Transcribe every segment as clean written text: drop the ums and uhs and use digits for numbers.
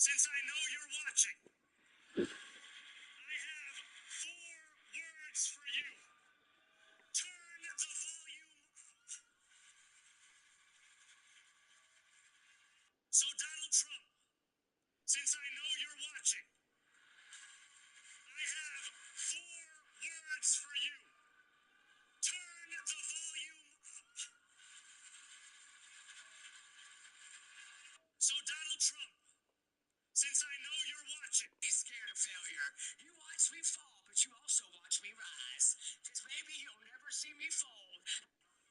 Since I know you're watching, I have 4 words for you. Turn the volume up. So Donald Trump, since I know you're watching, I have 4 words for you. Turn the volume up. So Donald Trump, since I know you're watching. He's scared of failure. You watch me fall, but you also watch me rise. Because maybe you'll never see me fold.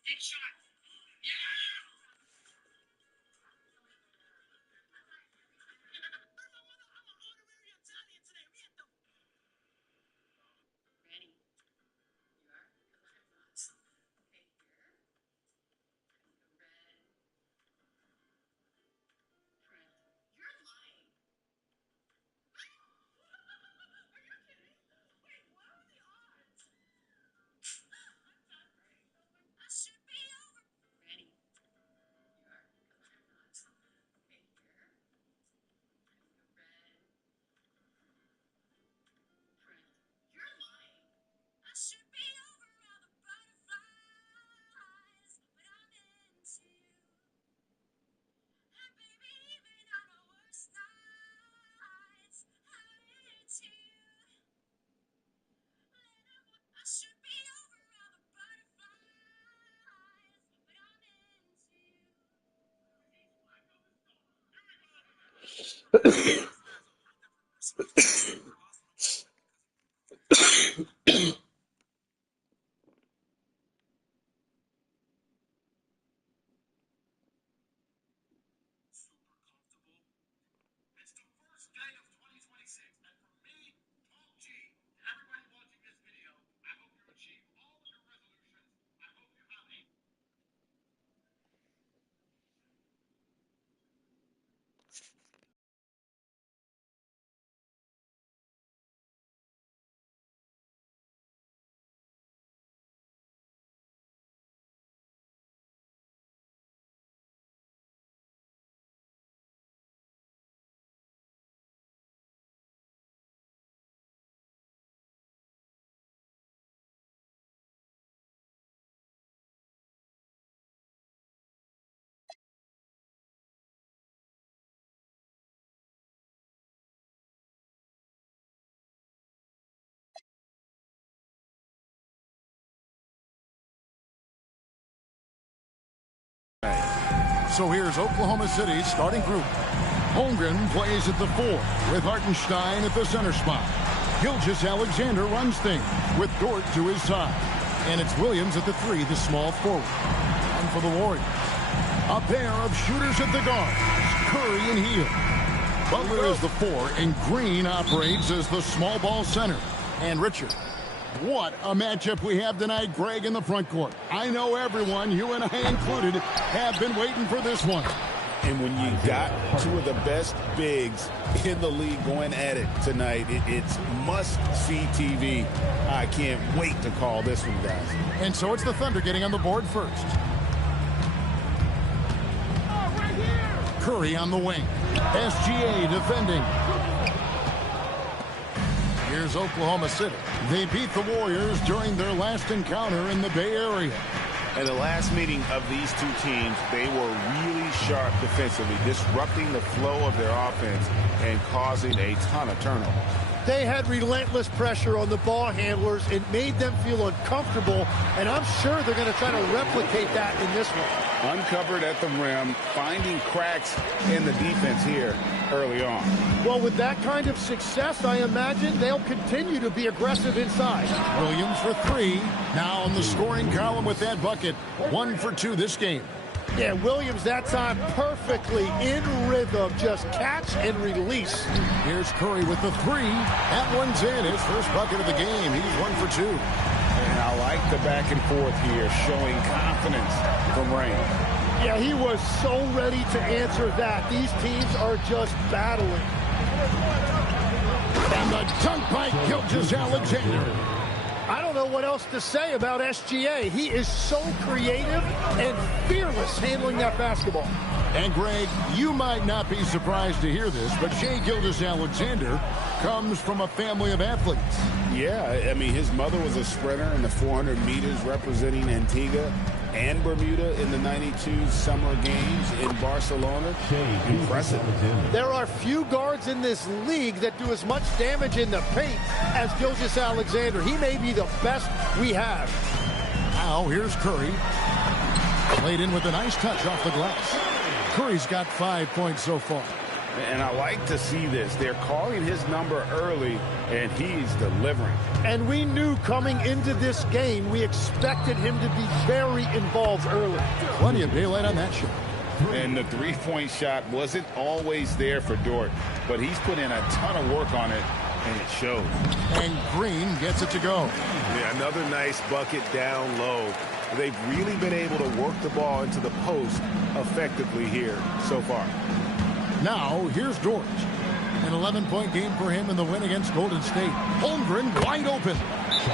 Get shot. Yeah! Ready? You are? Okay, here. Red. Print. You're lying. Are you kidding? Wait, what are the odds? I'm not right. I should be over. Ready? You are? I'm not. Okay, here. Red. Print. You're lying. I should be over all the butterflies, but I'm into you. And baby, even on the worst nights, I'm into you. I should be over all the butterflies, but I'm into you. It's the first day of 2026, and for me, Paul G, and everybody watching this video, I hope you achieve all of your resolutions. I hope you have a So here's Oklahoma City's starting group. Holmgren plays at the 4 with Hartenstein at the center spot. Gilgeous-Alexander runs things with Dort to his side. And it's Williams at the 3, the small forward. And for the Warriors, a pair of shooters at the guards, Curry and Hield. Butler is the 4, and Green operates as the small ball center. And Richard. What a matchup we have tonight, Greg, in the front court. I know everyone, you and I included, have been waiting for this one. And when you got 2 of the best bigs in the league going at it tonight, it's must-see TV. I can't wait to call this one, guys. And so it's the Thunder getting on the board first. right here. Curry on the wing. SGA defending. Here's Oklahoma City. They beat the Warriors during their last encounter in the Bay Area. In the last meeting of these 2 teams, they were really sharp defensively, disrupting the flow of their offense and causing a ton of turnovers. They had relentless pressure on the ball handlers. It made them feel uncomfortable, and I'm sure they're going to try to replicate that in this one. Uncovered at the rim, finding cracks in the defense here early on. Well, with that kind of success, I imagine they'll continue to be aggressive inside. Williams for 3. Now in the scoring column with that bucket. 1 for 2 this game. Yeah, Williams that time perfectly in rhythm. Just catch and release. Here's Curry with the 3. That one's in. His first bucket of the game. He's 1 for 2. And I like the back and forth here, showing confidence from Rain. Yeah, he was so ready to answer that. These teams are just battling. And the dunk by Gilgeous-Alexander. I don't know what else to say about SGA. He is so creative and fearless handling that basketball. And, Greg, you might not be surprised to hear this, but Shai Gilgeous-Alexander comes from a family of athletes. Yeah, I mean, his mother was a sprinter in the 400 meters representing Antigua and Bermuda in the 92 Summer Games in Barcelona. Impressive. There are few guards in this league that do as much damage in the paint as Gilgeous-Alexander. He may be the best we have. Now, here's Curry. Played in with a nice touch off the glass. Curry's got 5 points so far. And I like to see this. They're calling his number early, and he's delivering. And we knew coming into this game, we expected him to be very involved early. Plenty of daylight on that shot. And the three-point shot wasn't always there for Dort, but he's put in a ton of work on it, and it shows. And Green gets it to go. Yeah, another nice bucket down low. They've really been able to work the ball into the post effectively here so far. Now, here's Dort. An 11-point game for him in the win against Golden State. Holmgren wide open.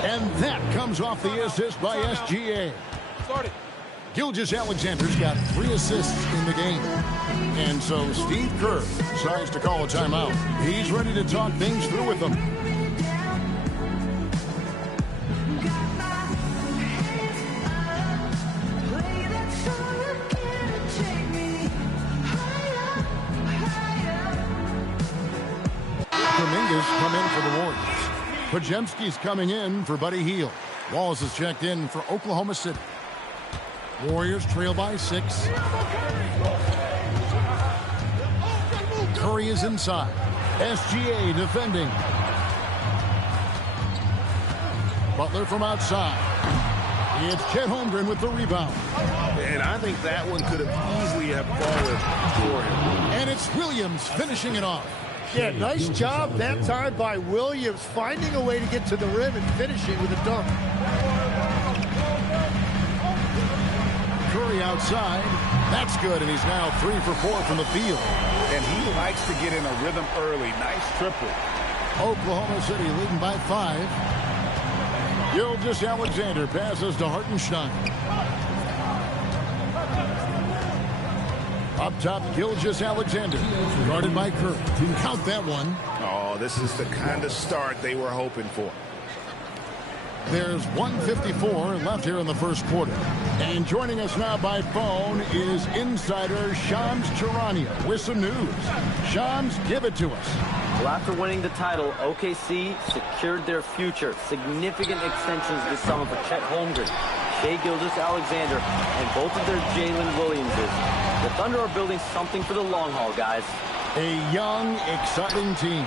And that comes off the assist by SGA. Gilgeous-Alexander's got 3 assists in the game. And so Steve Kerr decides to call a timeout. He's ready to talk things through with them. Come in for the Warriors. Pajemski's coming in for Buddy Hield. Walls is checked in for Oklahoma City. Warriors trail by 6. Curry is inside. SGA defending. Butler from outside. It's Chet Holmgren with the rebound. And I think that one could have easily have fallen for him. And it's Williams finishing it off. Yeah, nice job that time by Williams, finding a way to get to the rim and finishing with a dunk. Curry outside. That's good, and he's now 3 for 4 from the field. And he likes to get in a rhythm early. Nice triple. Oklahoma City leading by 5. Gilgeous-Alexander passes to Hartenstein. Up top, Gilgeous-Alexander, guarded by Curry. Count that one. Oh, this is the kind of start they were hoping for. There's 1:54 left here in the first quarter. And joining us now by phone is insider Shams Charania with some news. Shams, give it to us. Well, after winning the title, OKC secured their future. Significant extensions this summer for Chet Holmgren, Shai Gilgeous-Alexander, and both of their Jalen Williamses. The Thunder are building something for the long haul, guys. A young, exciting team.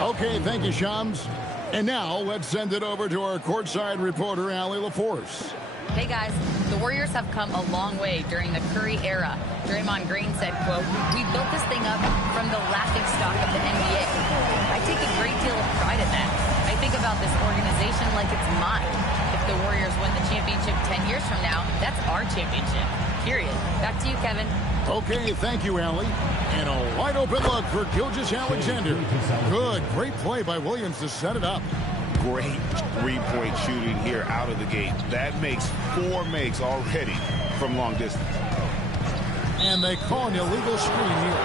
Okay, thank you, Shams. And now, let's send it over to our courtside reporter, Allie LaForce. Hey, guys. The Warriors have come a long way during the Curry era. Draymond Green said, quote, "We built this thing up from the laughingstock of the NBA. I take a great deal of pride in that. I think about this organization like it's mine. If the Warriors win the championship 10 years from now, that's our championship. Period." Back to you, Kevin. Okay, thank you, Allie. And a wide open look for Gilgeous-Alexander. Good, great play by Williams to set it up. Great three-point shooting here out of the gate. That makes 4 makes already from long distance. And they call an illegal screen here.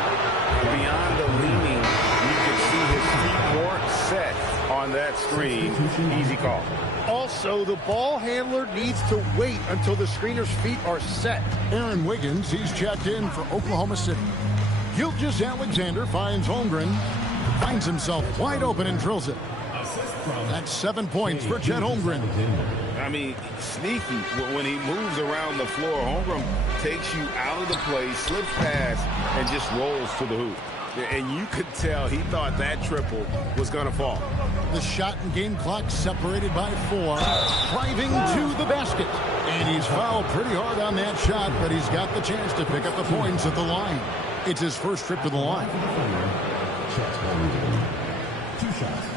Beyond the leaning, you can see his feet weren't set on that screen. Easy call. Also, the ball handler needs to wait until the screener's feet are set. Aaron Wiggins, he's checked in for Oklahoma City. Gilgeous-Alexander finds Holmgren, finds himself wide open and drills it. That's 7 points for Chet Holmgren. I mean, sneaky. When he moves around the floor, Holmgren takes you out of the play, slips past, and just rolls to the hoop. And you could tell he thought that triple was going to fall. The shot and game clock separated by 4. Driving to the basket. And he's fouled pretty hard on that shot, but he's got the chance to pick up the points at the line. It's his first trip to the line. 2 shots.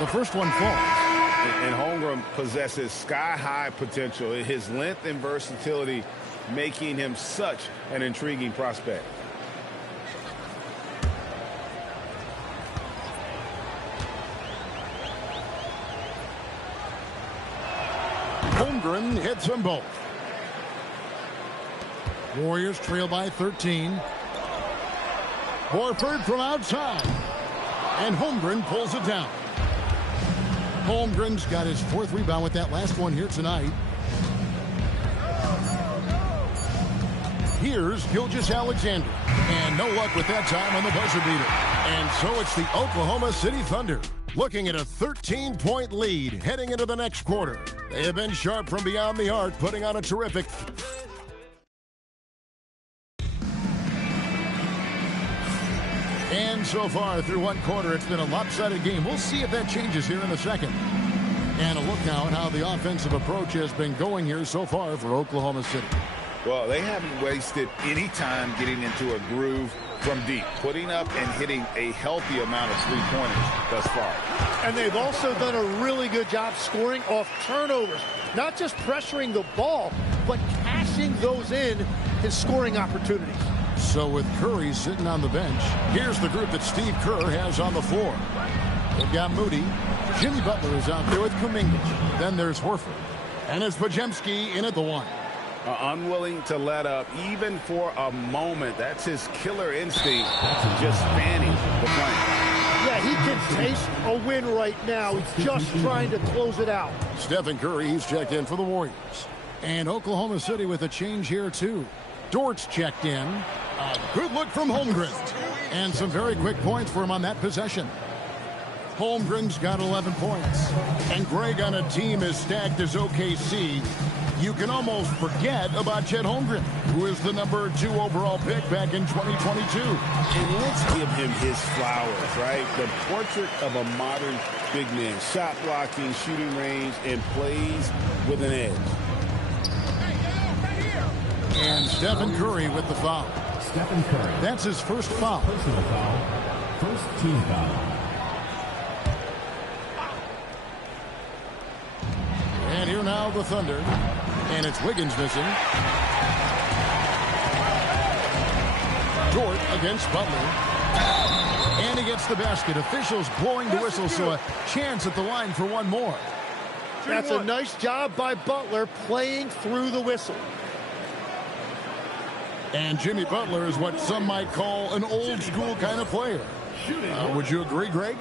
The first one falls. And Holmgren possesses sky-high potential. His length and versatility making him such an intriguing prospect. Holmgren hits them both. Warriors trail by 13. Horford from outside. And Holmgren pulls it down. Holmgren's got his 4th rebound with that last one here tonight. Here's Gilgeous-Alexander. And no luck with that time on the buzzer beater. And so it's the Oklahoma City Thunder looking at a 13-point lead heading into the next quarter. They have been sharp from beyond the arc, putting on a terrific... And so far through one quarter, it's been a lopsided game. We'll see if that changes here in the second. And a look now at how the offensive approach has been going here so far for Oklahoma City. Well, they haven't wasted any time getting into a groove from deep, putting up and hitting a healthy amount of three-pointers thus far. And they've also done a really good job scoring off turnovers. Not just pressuring the ball, but cashing those in scoring opportunities. So with Curry sitting on the bench, here's the group that Steve Kerr has on the floor. They've got Moody. Jimmy Butler is out there with Kuminga. Then there's Horford. And it's Podziemski in at the 1. Unwilling to let up even for a moment. That's his killer instinct, just spanning the plane. Yeah, he can taste a win right now. He's just trying to close it out. Stephen Curry, he's checked in for the Warriors. And Oklahoma City with a change here, too. Dort's checked in. A good look from Holmgren. And some very quick points for him on that possession. Holmgren's got 11 points. And Greg, on a team as stacked as OKC, you can almost forget about Chet Holmgren, who is the number 2 overall pick back in 2022. And let's give him his flowers, right? The portrait of a modern big man. Shot blocking, shooting range, and plays with an edge. And Stephen Curry with the foul. Stephen Curry. That's his first foul. Personal foul. First team foul. And here now the Thunder. And it's Wiggins missing. Dort against Butler. And he gets the basket. Officials blowing the whistle, so a chance at the line for one more. That's a nice job by Butler playing through the whistle. And Jimmy Butler is what some might call an old-school kind of player. Would you agree, Greg?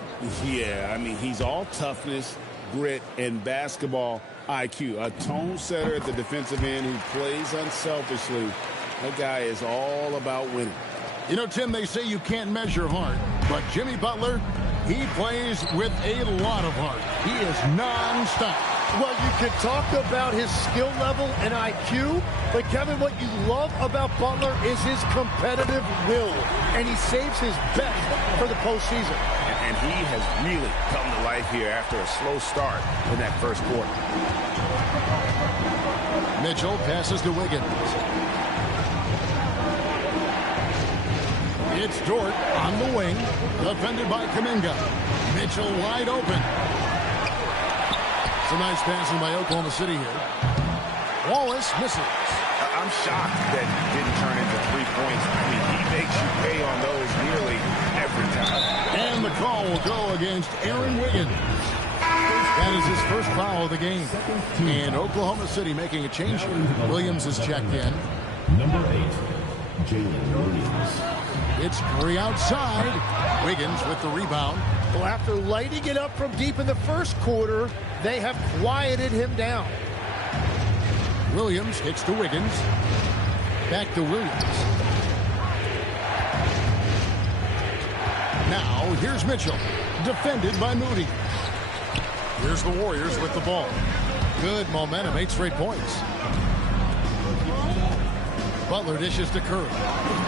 Yeah, I mean, he's all toughness, grit, and basketball IQ. A tone setter at the defensive end who plays unselfishly. That guy is all about winning. You know, Tim, they say you can't measure heart, but Jimmy Butler, he plays with a lot of heart. He is non-stop. Well, you can talk about his skill level and IQ, but Kevin, what you love about Butler is his competitive will, and he saves his best for the postseason. And he has really come to life here after a slow start in that first quarter. Mitchell passes to Wiggins. It's Dort on the wing, defended by Kuminga. Mitchell wide open. Some nice passing by Oklahoma City here. Wallace misses. I'm shocked that he didn't turn into 3 points. I mean, he makes you pay on those nearly every time. And the call will go against Aaron Wiggins. That is his first foul of the game. And Oklahoma City making a change here. Williams is checked in. Number 8, Jalen Williams. It's Curry outside. Wiggins with the rebound. Well, after lighting it up from deep in the first quarter, they have quieted him down. Williams hits to Wiggins. Back to Williams. Now, here's Mitchell. Defended by Moody. Here's the Warriors with the ball. Good momentum, 8 straight points. Butler dishes to Curry.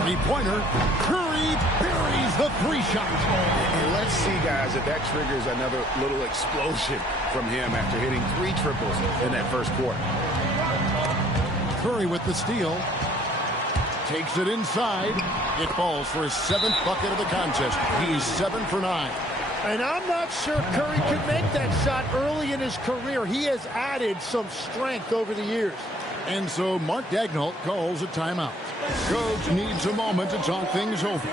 Three-pointer. Curry buries the 3-shot. And let's see, guys, if that triggers another little explosion from him after hitting 3 triples in that first quarter. Curry with the steal. Takes it inside. It falls for his 7th bucket of the contest. He's 7 for 9. And I'm not sure Curry could make that shot early in his career. He has added some strength over the years. And so Mark Daigneault calls a timeout. Coach needs a moment to talk things over.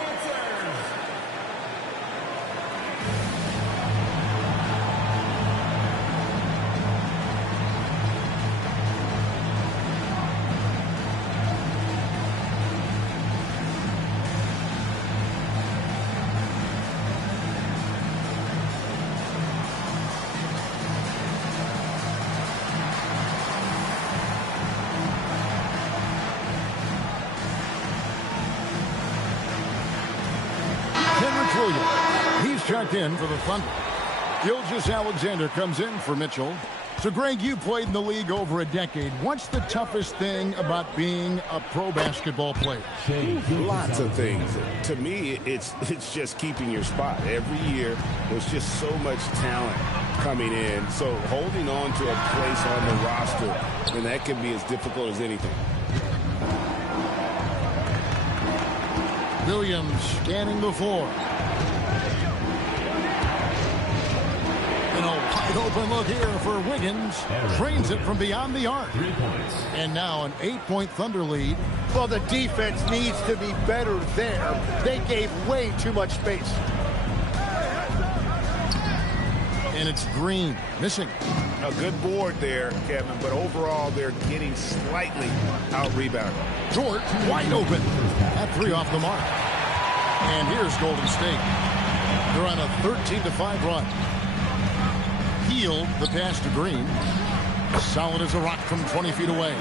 Williams. He's checked in for the Thunder. Gilgeous-Alexander comes in for Mitchell. So, Greg, you played in the league over a decade. What's the toughest thing about being a pro basketball player? Lots of things. To me, it's just keeping your spot. Every year, there's just so much talent coming in. So holding on to a place on the roster, and that can be as difficult as anything. Williams scanning the floor. And a wide open look here for Wiggins. Drains it from beyond the arc. 3 points. And now an 8-point Thunder lead. Well, the defense needs to be better there. They gave way too much space. And it's Green missing. A good board there, Kevin, but overall they're getting slightly out-rebounded. Dort wide open. That three off the mark. And here's Golden State. They're on a 13-5 run. Healed the pass to Green. Solid as a rock from 20 feet away.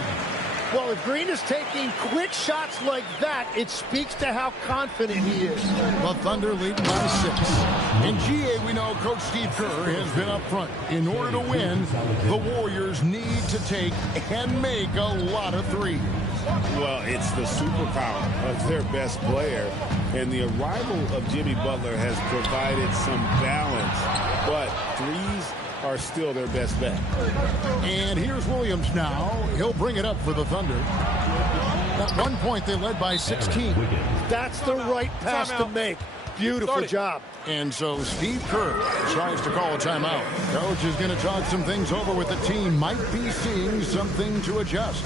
Well, if Green is taking quick shots like that, it speaks to how confident he is. The Thunder lead by 6. In GA, we know Coach Steve Kerr has been up front. In order to win, the Warriors need to take and make a lot of threes. Well, it's the superpower of their best player, and the arrival of Jimmy Butler has provided some balance, but threes are still their best bet. And here's Williams now. He'll bring it up for the Thunder. At one point, they led by 16. That's the right pass to make. Beautiful job. And so Steve Kerr tries to call a timeout. Coach is going to talk some things over with the team. Might be seeing something to adjust.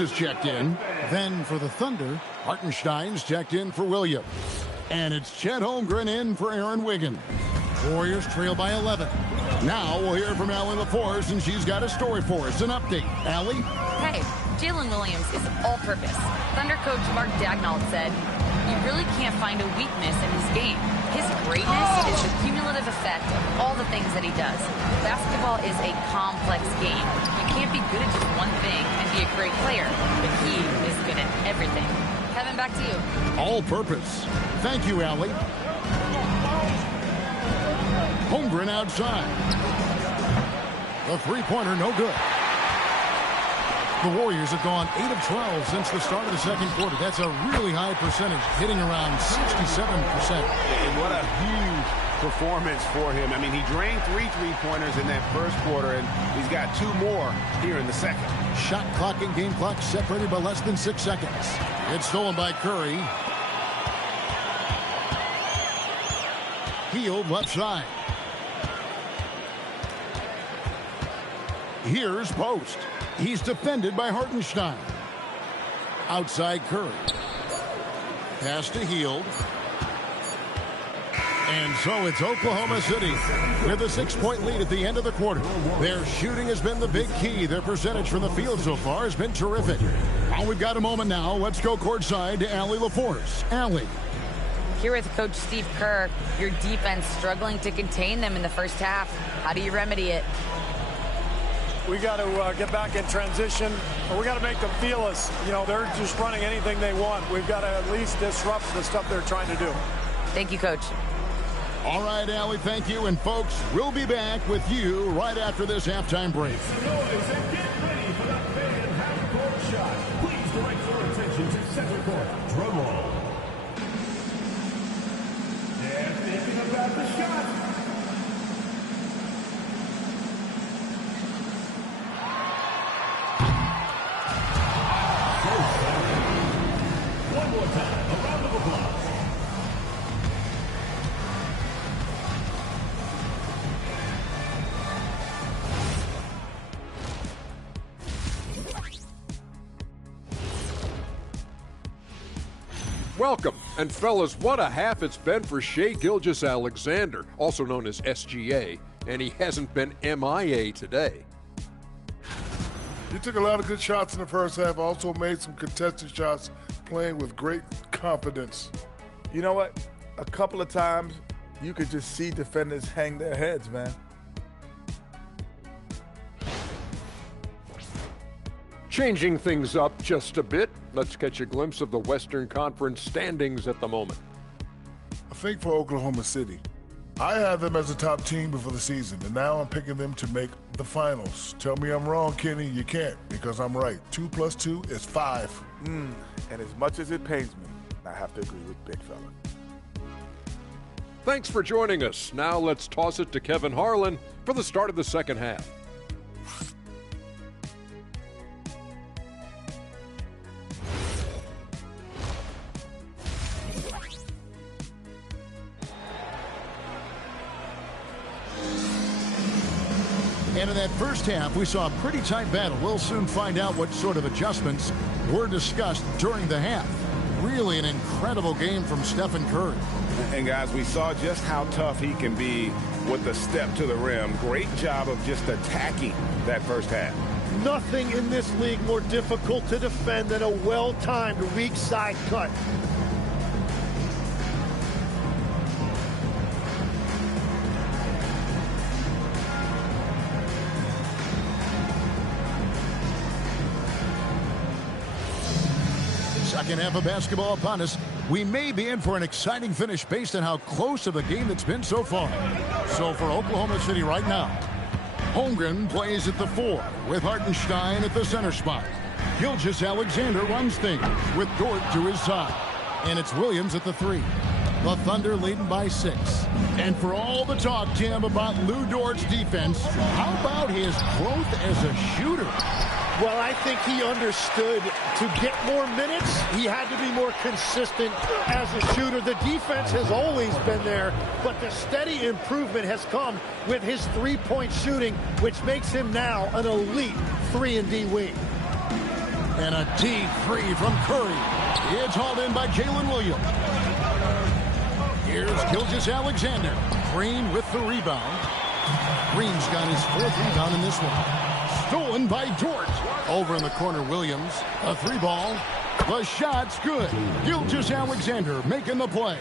Is checked in. Then for the Thunder, Hartenstein's checked in for Williams. And it's Chet Holmgren in for Aaron Wiggins. Warriors trail by 11. Now we'll hear from Allie LaForce, and she's got a story for us. An update. Allie? Hey, Jalen Williams is all-purpose. Thunder coach Mark Daigneault said, "You really can't find a weakness in his game. His greatness is the cumulative effect of all the things that he does. Basketball is a complex game. You can't be good at just one thing and be a great player, but he is good at everything." Kevin, back to you. All purpose. Thank you, Allie. Holmgren outside. The three-pointer, no good. The Warriors have gone 8 of 12 since the start of the second quarter. That's a really high percentage, hitting around 67%. And what a huge performance for him. I mean, he drained 3 three-pointers in that first quarter, and he's got 2 more here in the second. Shot clock and game clock separated by less than 6 seconds. It's stolen by Curry. Healed left side. Here's Post. He's defended by Hartenstein. Outside Curry. Pass to Hield. And so it's Oklahoma City with a 6-point lead at the end of the quarter. Their shooting has been the big key. Their percentage from the field so far has been terrific. Well, we've got a moment now. Let's go courtside to Allie LaForce. Allie. Here with Coach Steve Kerr, your defense struggling to contain them in the first half. How do you remedy it? We got to get back in transition, or we got to make them feel us. You know, they're just running anything they want. We've got to at least disrupt the stuff they're trying to do. Thank you, Coach. All right, Allie, thank you. And, folks, we'll be back with you right after this halftime break. Please direct your attention to center court. court, drum roll. They're thinking about the shot. One more time, a round of applause. Welcome, and fellas, what a half it's been for Shai Gilgeous-Alexander, also known as SGA, and he hasn't been MIA today. He took a lot of good shots in the first half, also made some contested shots, playing with great confidence. You know what? A couple of times, you could just see defenders hang their heads, man. Changing things up just a bit, let's catch a glimpse of the Western Conference standings at the moment. I think for Oklahoma City, I had them as a top team before the season, and now I'm picking them to make the finals. Tell me I'm wrong, Kenny. You can't, because I'm right. 2 + 2 is 5. And as much as it pains me, I have to agree with Big Fella. Thanks for joining us. Now let's toss it to Kevin Harlan for the start of the second half. And in that first half, we saw a pretty tight battle. We'll soon find out what sort of adjustments were discussed during the half. Really an incredible game from Stephen Curry. And guys, we saw just how tough he can be with the step to the rim. Great job of just attacking that first half. Nothing in this league more difficult to defend than a well-timed weak side cut. Second half of basketball upon us. We may be in for an exciting finish based on how close of a game it's been so far. So for Oklahoma City right now, Holmgren plays at the 4 with Hartenstein at the center spot. Gilgeous-Alexander runs things with Dort to his side. And it's Williams at the 3. The Thunder leading by 6. And for all the talk, Tim, about Lou Dort's defense, how about his growth as a shooter? Well, I think he understood to get more minutes, he had to be more consistent as a shooter. The defense has always been there, but the steady improvement has come with his three-point shooting, which makes him now an elite 3-and-D wing. And a deep three from Curry. It's hauled in by Jalen Williams. Here's Gilgeous-Alexander. Green with the rebound. Green's got his 4th rebound in this one. Stolen by Dort. Over in the corner, Williams. A 3-ball. The shot's good. Gilgeous-Alexander making the play.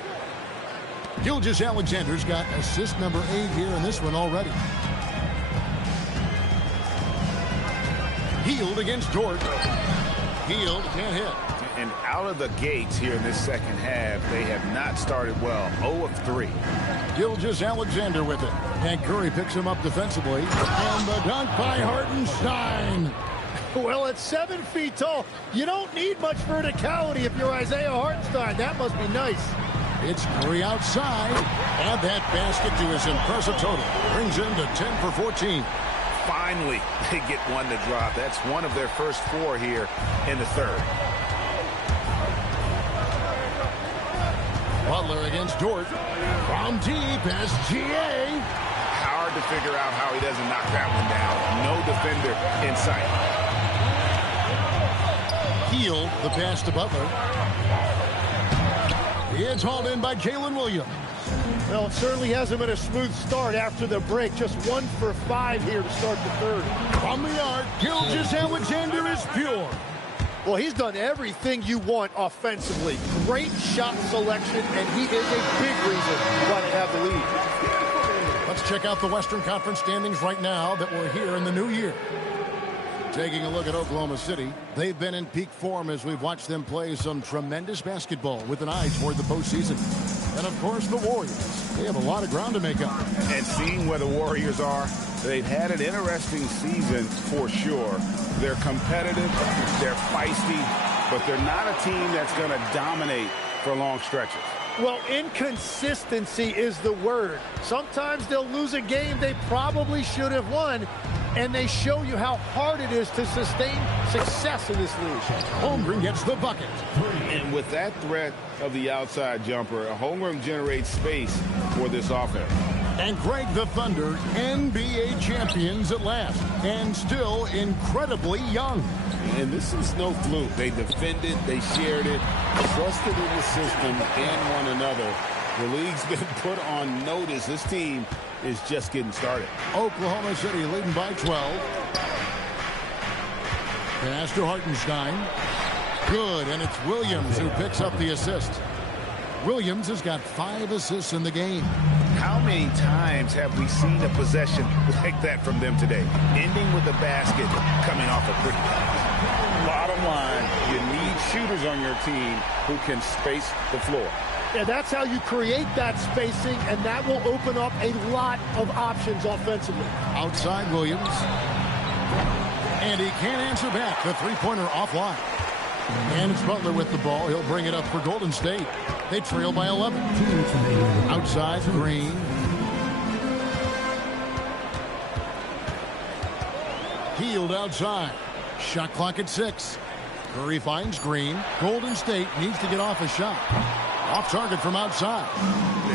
Gilgeous-Alexander's got assist number 8 here in this one already. Hield against Dort. Hield can't hit. And out of the gates here in this second half, they have not started well. 0 of 3. Gilgeous-Alexander with it. And Curry picks him up defensively. And the dunk by Hartenstein. Well, at 7 feet tall, you don't need much verticality if you're Isaiah Hartenstein. That must be nice. It's Curry outside. And that basket to his impressive total brings him to 10 for 14. Finally, they get one to drop. That's one of their first 4 here in the third. Butler against Dort. From deep, SGA. Hard to figure out how he doesn't knock that one down. No defender in sight. Hield the pass to Butler. It's hauled in by Jalen Williams. Well, it certainly hasn't been a smooth start after the break. Just 1 for 5 here to start the third. From the arc, Gilgeous-Alexander is pure. Well, he's done everything you want offensively. Great shot selection, and he is a big reason why they have the lead. Let's check out the Western Conference standings right now that we're here in the new year. Taking a look at Oklahoma City, they've been in peak form as we've watched them play some tremendous basketball with an eye toward the postseason. And, of course, the Warriors. They have a lot of ground to make up. And seeing where the Warriors are, they've had an interesting season for sure. They're competitive, they're feisty, but they're not a team that's going to dominate for long stretches. Well, inconsistency is the word. Sometimes they'll lose a game they probably should have won, and they show you how hard it is to sustain success in this league. Holmgren gets the bucket. And with that threat of the outside jumper, Holmgren generates space for this offense. And Greg, the Thunder, NBA champions at last, and still incredibly young. And this is no fluke. They defended, they shared it, trusted in the system and one another. The league's been put on notice. This team is just getting started. Oklahoma City leading by 12. Pass to Hartenstein. Good, and it's Williams who picks up the assist. Williams has got 5 assists in the game. How many times have we seen a possession like that from them today? Ending with a basket, coming off a pretty pass. Bottom line, you need shooters on your team who can space the floor. Yeah, that's how you create that spacing, and that will open up a lot of options offensively. Outside Williams. And he can't answer back. The three-pointer offline. And it's Butler with the ball. He'll bring it up for Golden State. They trail by 11. Outside Green. Healed outside. Shot clock at 6. Curry finds Green. Golden State needs to get off a shot. Off target from outside.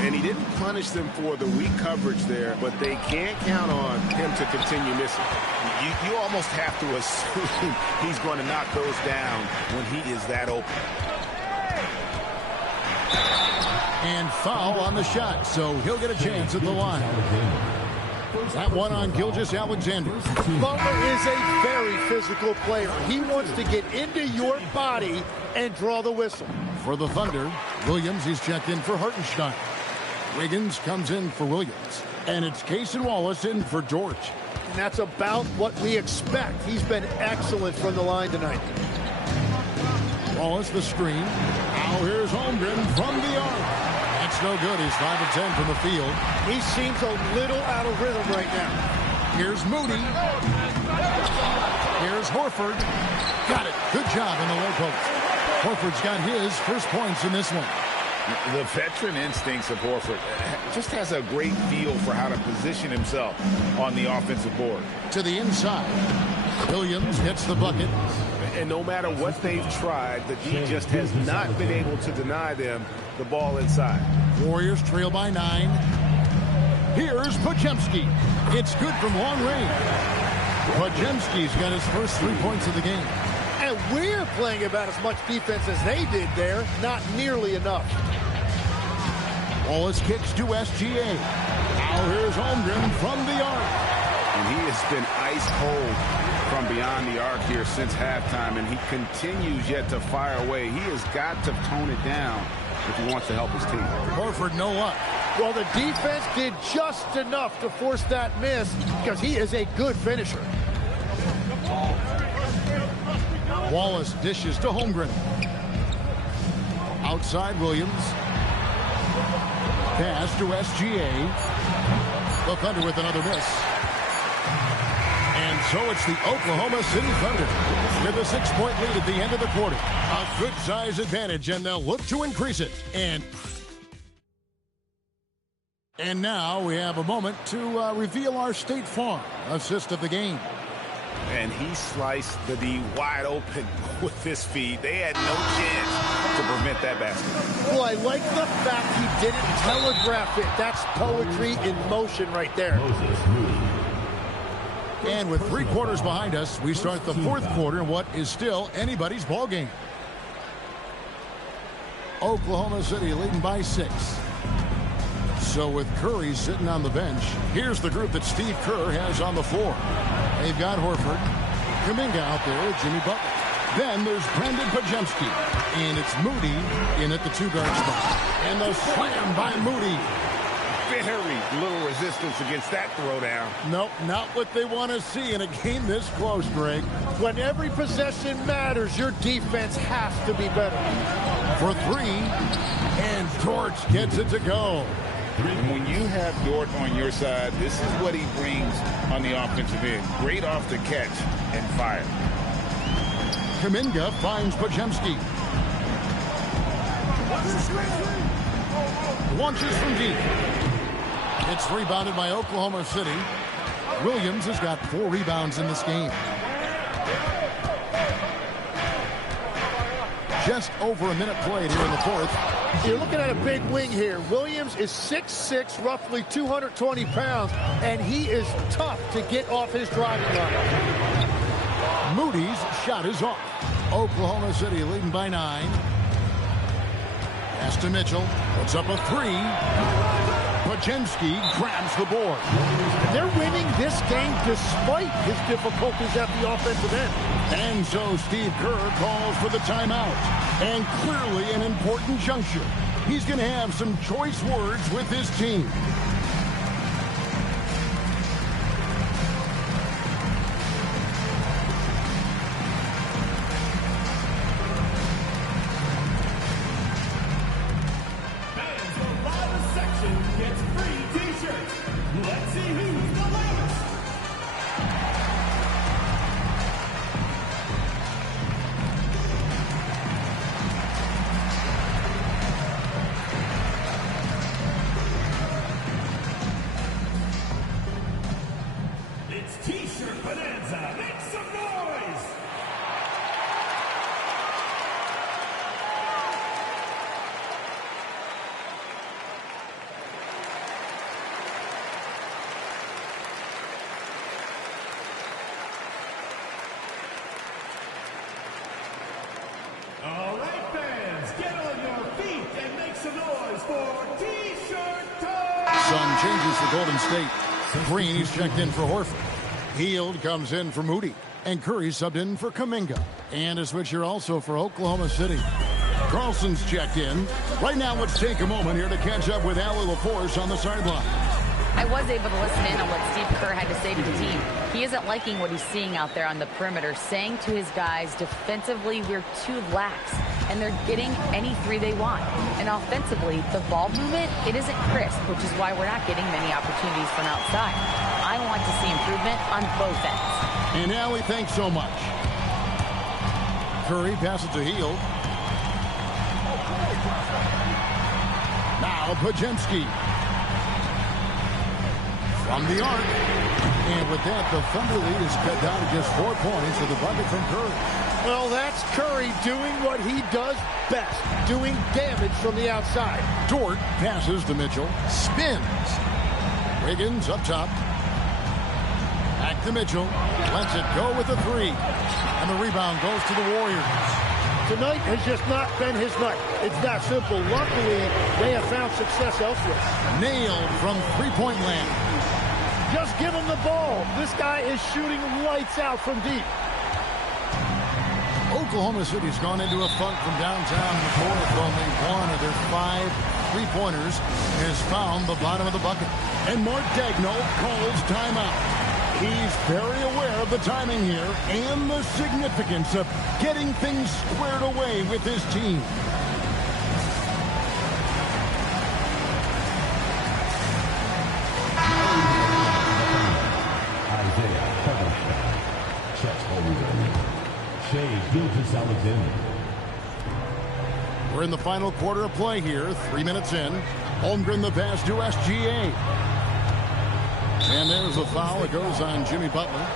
And he didn't punish them for the weak coverage there, but they can't count on him to continue missing. You almost have to assume he's going to knock those down when he is that open. And foul on the shot, so he'll get a chance at the line. That one on Gilgeous-Alexander. Butler is a very physical player. He wants to get into your body and draw the whistle. For the Thunder, Williams, he's checked in for Hartenstein. Wiggins comes in for Williams. And it's Cason Wallace in for George. And that's about what we expect. He's been excellent from the line tonight. Wallace the screen. Now here's Holmgren from the arc. That's no good. He's 5 of 10 from the field. He seems a little out of rhythm right now. Here's Moody. Here's Horford. Got it. Good job in the low post. Horford's got his first points in this one. The veteran instincts of Horford just has a great feel for how to position himself on the offensive board. To the inside. Williams hits the bucket. And no matter what they've tried, the D just has not been able to deny them the ball inside. Warriors trail by 9. Here's Podziemski. It's good from long range. Podziemski's got his first 3 points of the game. And we're playing about as much defense as they did there. Not nearly enough. Wallace kicks to SGA. Now here's Holmgren from the arc. And he has been ice cold from beyond the arc here since halftime, and he continues yet to fire away. He has got to tone it down if he wants to help his team. Horford, no luck. Well, the defense did just enough to force that miss because he is a good finisher. Wallace dishes to Holmgren. Outside Williams. Pass to SGA. The Thunder with another miss. And so it's the Oklahoma City Thunder with a 6-point lead at the end of the quarter. A good size advantage, and they'll look to increase it. And now we have a moment to reveal our State Farm assist of the game. And he sliced the D wide open with his feet. They had no chance to prevent that basket. Well, I like the fact he didn't telegraph it. That's poetry in motion right there. And with 3 quarters behind us, we start the 4th quarter in what is still anybody's ball game. Oklahoma City leading by 6. So with Curry sitting on the bench, here's the group that Steve Kerr has on the floor. They've got Horford, Kuminga out there with Jimmy Butler. Then there's Brendan Podziemski, and it's Moody in at the 2-guard spot. And the slam by Moody. Very little resistance against that throwdown. Nope, not what they want to see in a game this close, Greg. When every possession matters, your defense has to be better. For 3, and George gets it to go. And when you have Dort on your side, this is what he brings on the offensive end. Great off the catch and fire. Kuminga finds Podziemski. Launches from deep. It's rebounded by Oklahoma City. Williams has got 4 rebounds in this game. Just over a minute played here in the fourth. You're looking at a big wing here. Williams is 6'6", roughly 220 pounds, and he is tough to get off his driving line. Moody's shot is off. Oklahoma City leading by 9. Pass to Mitchell. Puts up a 3. Podziemski grabs the board. They're winning this game despite his difficulties at the offensive end. And so Steve Kerr calls for the timeout. And clearly an important juncture. He's going to have some choice words with his team. All right, fans, get on your feet and make some noise for T-shirt time! Some changes for Golden State. Green, he's checked in for Horford. Hield comes in for Moody. And Curry subbed in for Kuminga. And a switcher also for Oklahoma City. Carlson's checked in. Right now, let's take a moment here to catch up with Allie LaForce on the sideline. I was able to listen in on what Steve Kerr had to say to the team. He isn't liking what he's seeing out there on the perimeter, saying to his guys, defensively, we're too lax, and they're getting any 3 they want. And offensively, the ball movement, it isn't crisp, which is why we're not getting many opportunities from outside. I want to see improvement on both ends. And Allie, thanks so much. Curry passes to Hield. Now Podziemski. From the arc. And with that, the Thunder lead is cut down to just 4 points with a bucket from Curry. Well, that's Curry doing what he does best, doing damage from the outside. Dort passes to Mitchell. Spins. Wiggins up top. Back to Mitchell. Lets it go with a 3. And the rebound goes to the Warriors. Tonight has just not been his night. It's that simple. Luckily, they have found success elsewhere. Nailed from three-point land. Just give him the ball. This guy is shooting lights out from deep. Oklahoma City's gone into a funk from downtown in the fourth. Only one of their 5 three-pointers has found the bottom of the bucket. And Mark Daigneault calls timeout. He's very aware of the timing here and the significance of getting things squared away with his team. Shai Gilgeous-Alexander. We're in the final quarter of play here, 3 minutes in. Holmgren the pass to SGA. And there's a foul. It goes on Jimmy Butler.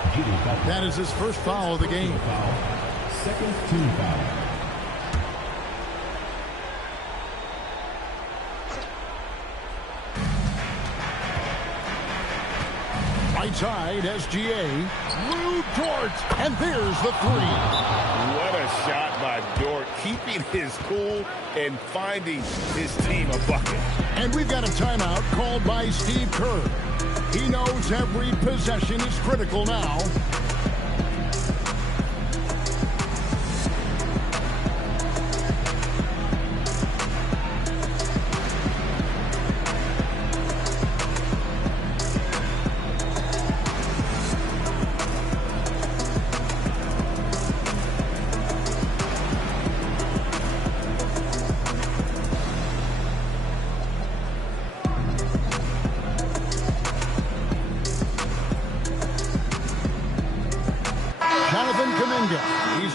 That is his first foul of the game. Second team foul. Right side, SGA. Lou Dort. And there's the 3. What a shot by Dort, keeping his cool and finding his team a bucket. And we've got a timeout called by Steve Kerr. He knows every possession is critical now.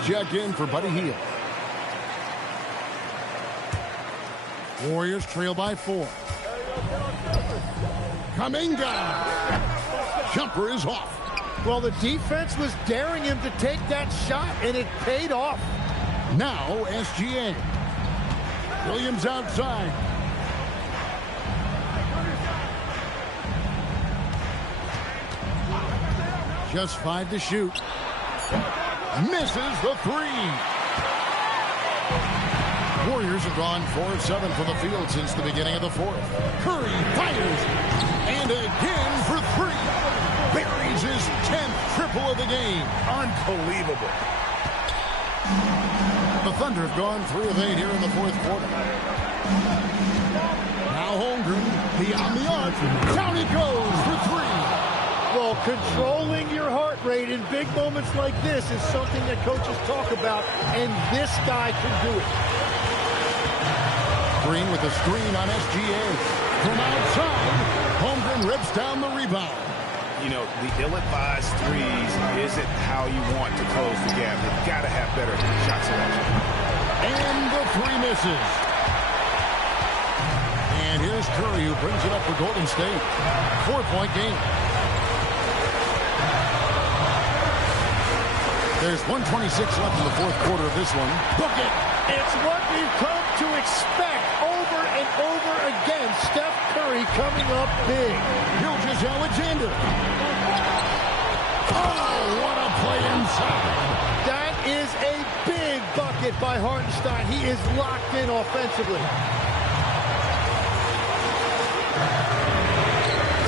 checked in for Buddy Hield. Warriors trail by 4. Kuminga. Jumper is off. Well, the defense was daring him to take that shot, and it paid off. Now SGA. Williams outside. Just 5 to shoot. Misses the 3. Warriors have gone 4 of 7 from the field since the beginning of the 4th. Curry fires. And again for 3. Buries his 10th triple of the game. Unbelievable. The Thunder have gone 3 of 8 here in the 4th quarter. Now Holmgren, beyond the arc. Down he goes for 3. Well, controlling your heart rate in big moments like this is something that coaches talk about, and this guy can do it. Green with the screen on SGA. From outside, Holmgren rips down the rebound. You know, the ill-advised threes isn't how you want to close the gap. You've got to have better shot selection. And the 3 misses. And here's Curry, who brings it up for Golden State. 4-point game. There's 1:26 left in the 4th quarter of this one. Book it. It's what we've come to expect over and over again. Steph Curry coming up big. Gilgeous-Alexander. Oh, what a play inside. That is a big bucket by Hartenstein. He is locked in offensively.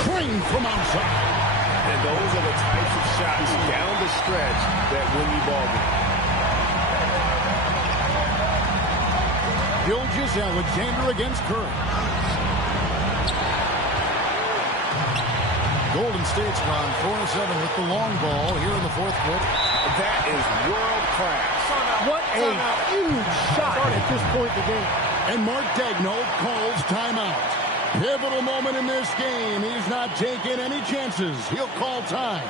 Green from outside. And those are the types of shots down the stretch that win you ball games. Gilgeous-Alexander against Curry. Golden State's gone 4 of 7 with the long ball here in the 4th quarter. That is world class. What a huge shot at this point in the game. And Mark Daigneault calls timeout. Pivotal moment in this game. He's not taking any chances. He'll call time.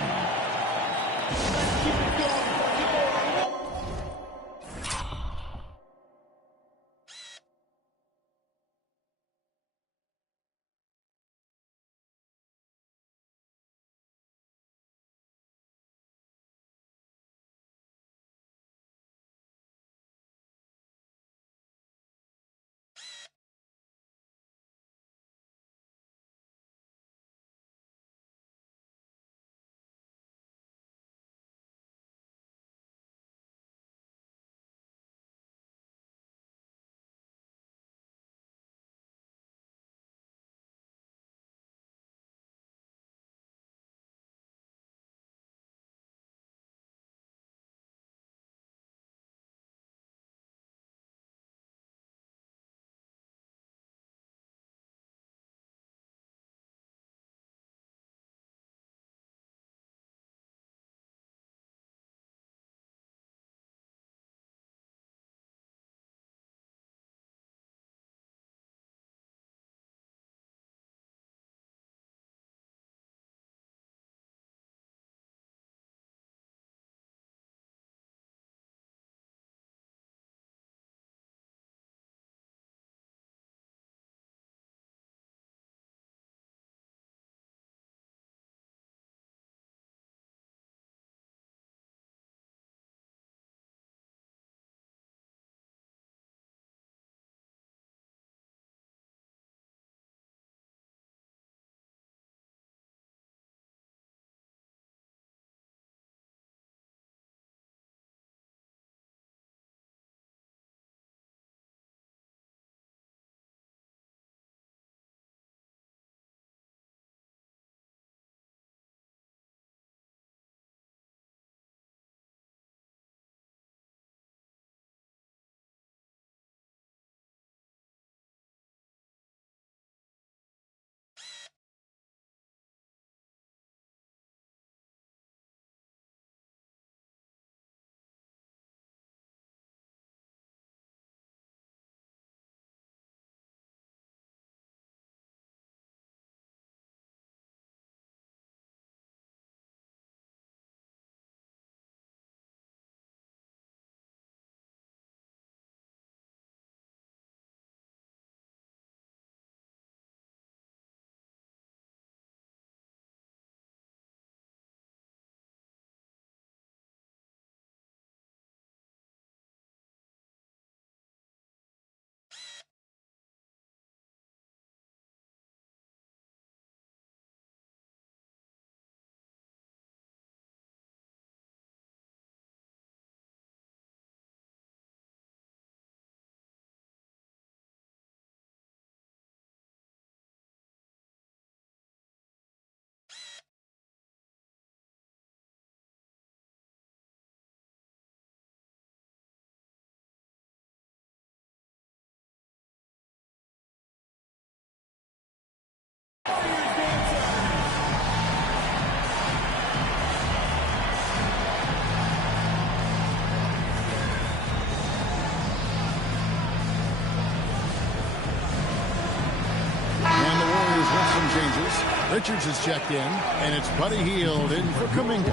changes. Richards is checked in, and it's Buddy Hield in for Kuminga.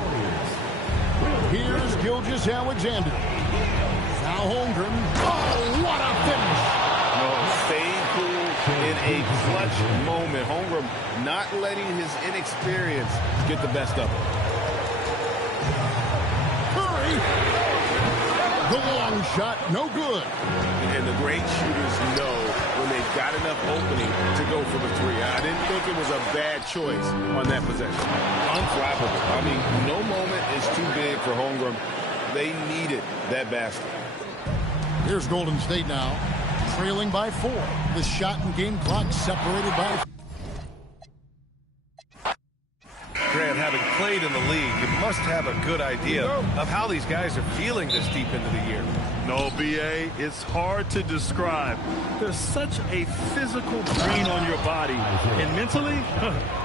Here's Gilgeous Alexander. Now Holmgren. Oh, what a finish! No, staying cool in a clutch moment. Holmgren not letting his inexperience get the best of him. Curry. The long shot, no good. And the great shooters know when they've got enough opening to go for the three. I didn't think it was a bad choice on that possession. Unflappable. I mean, no moment is too big for Holmgren. They needed that basket. Here's Golden State now, trailing by 4. The shot and game clock separated by. Grant, having played in the league, you must have a good idea of how these guys are feeling this deep into the year. No, B.A., it's hard to describe. There's such a physical drain on your body, and mentally,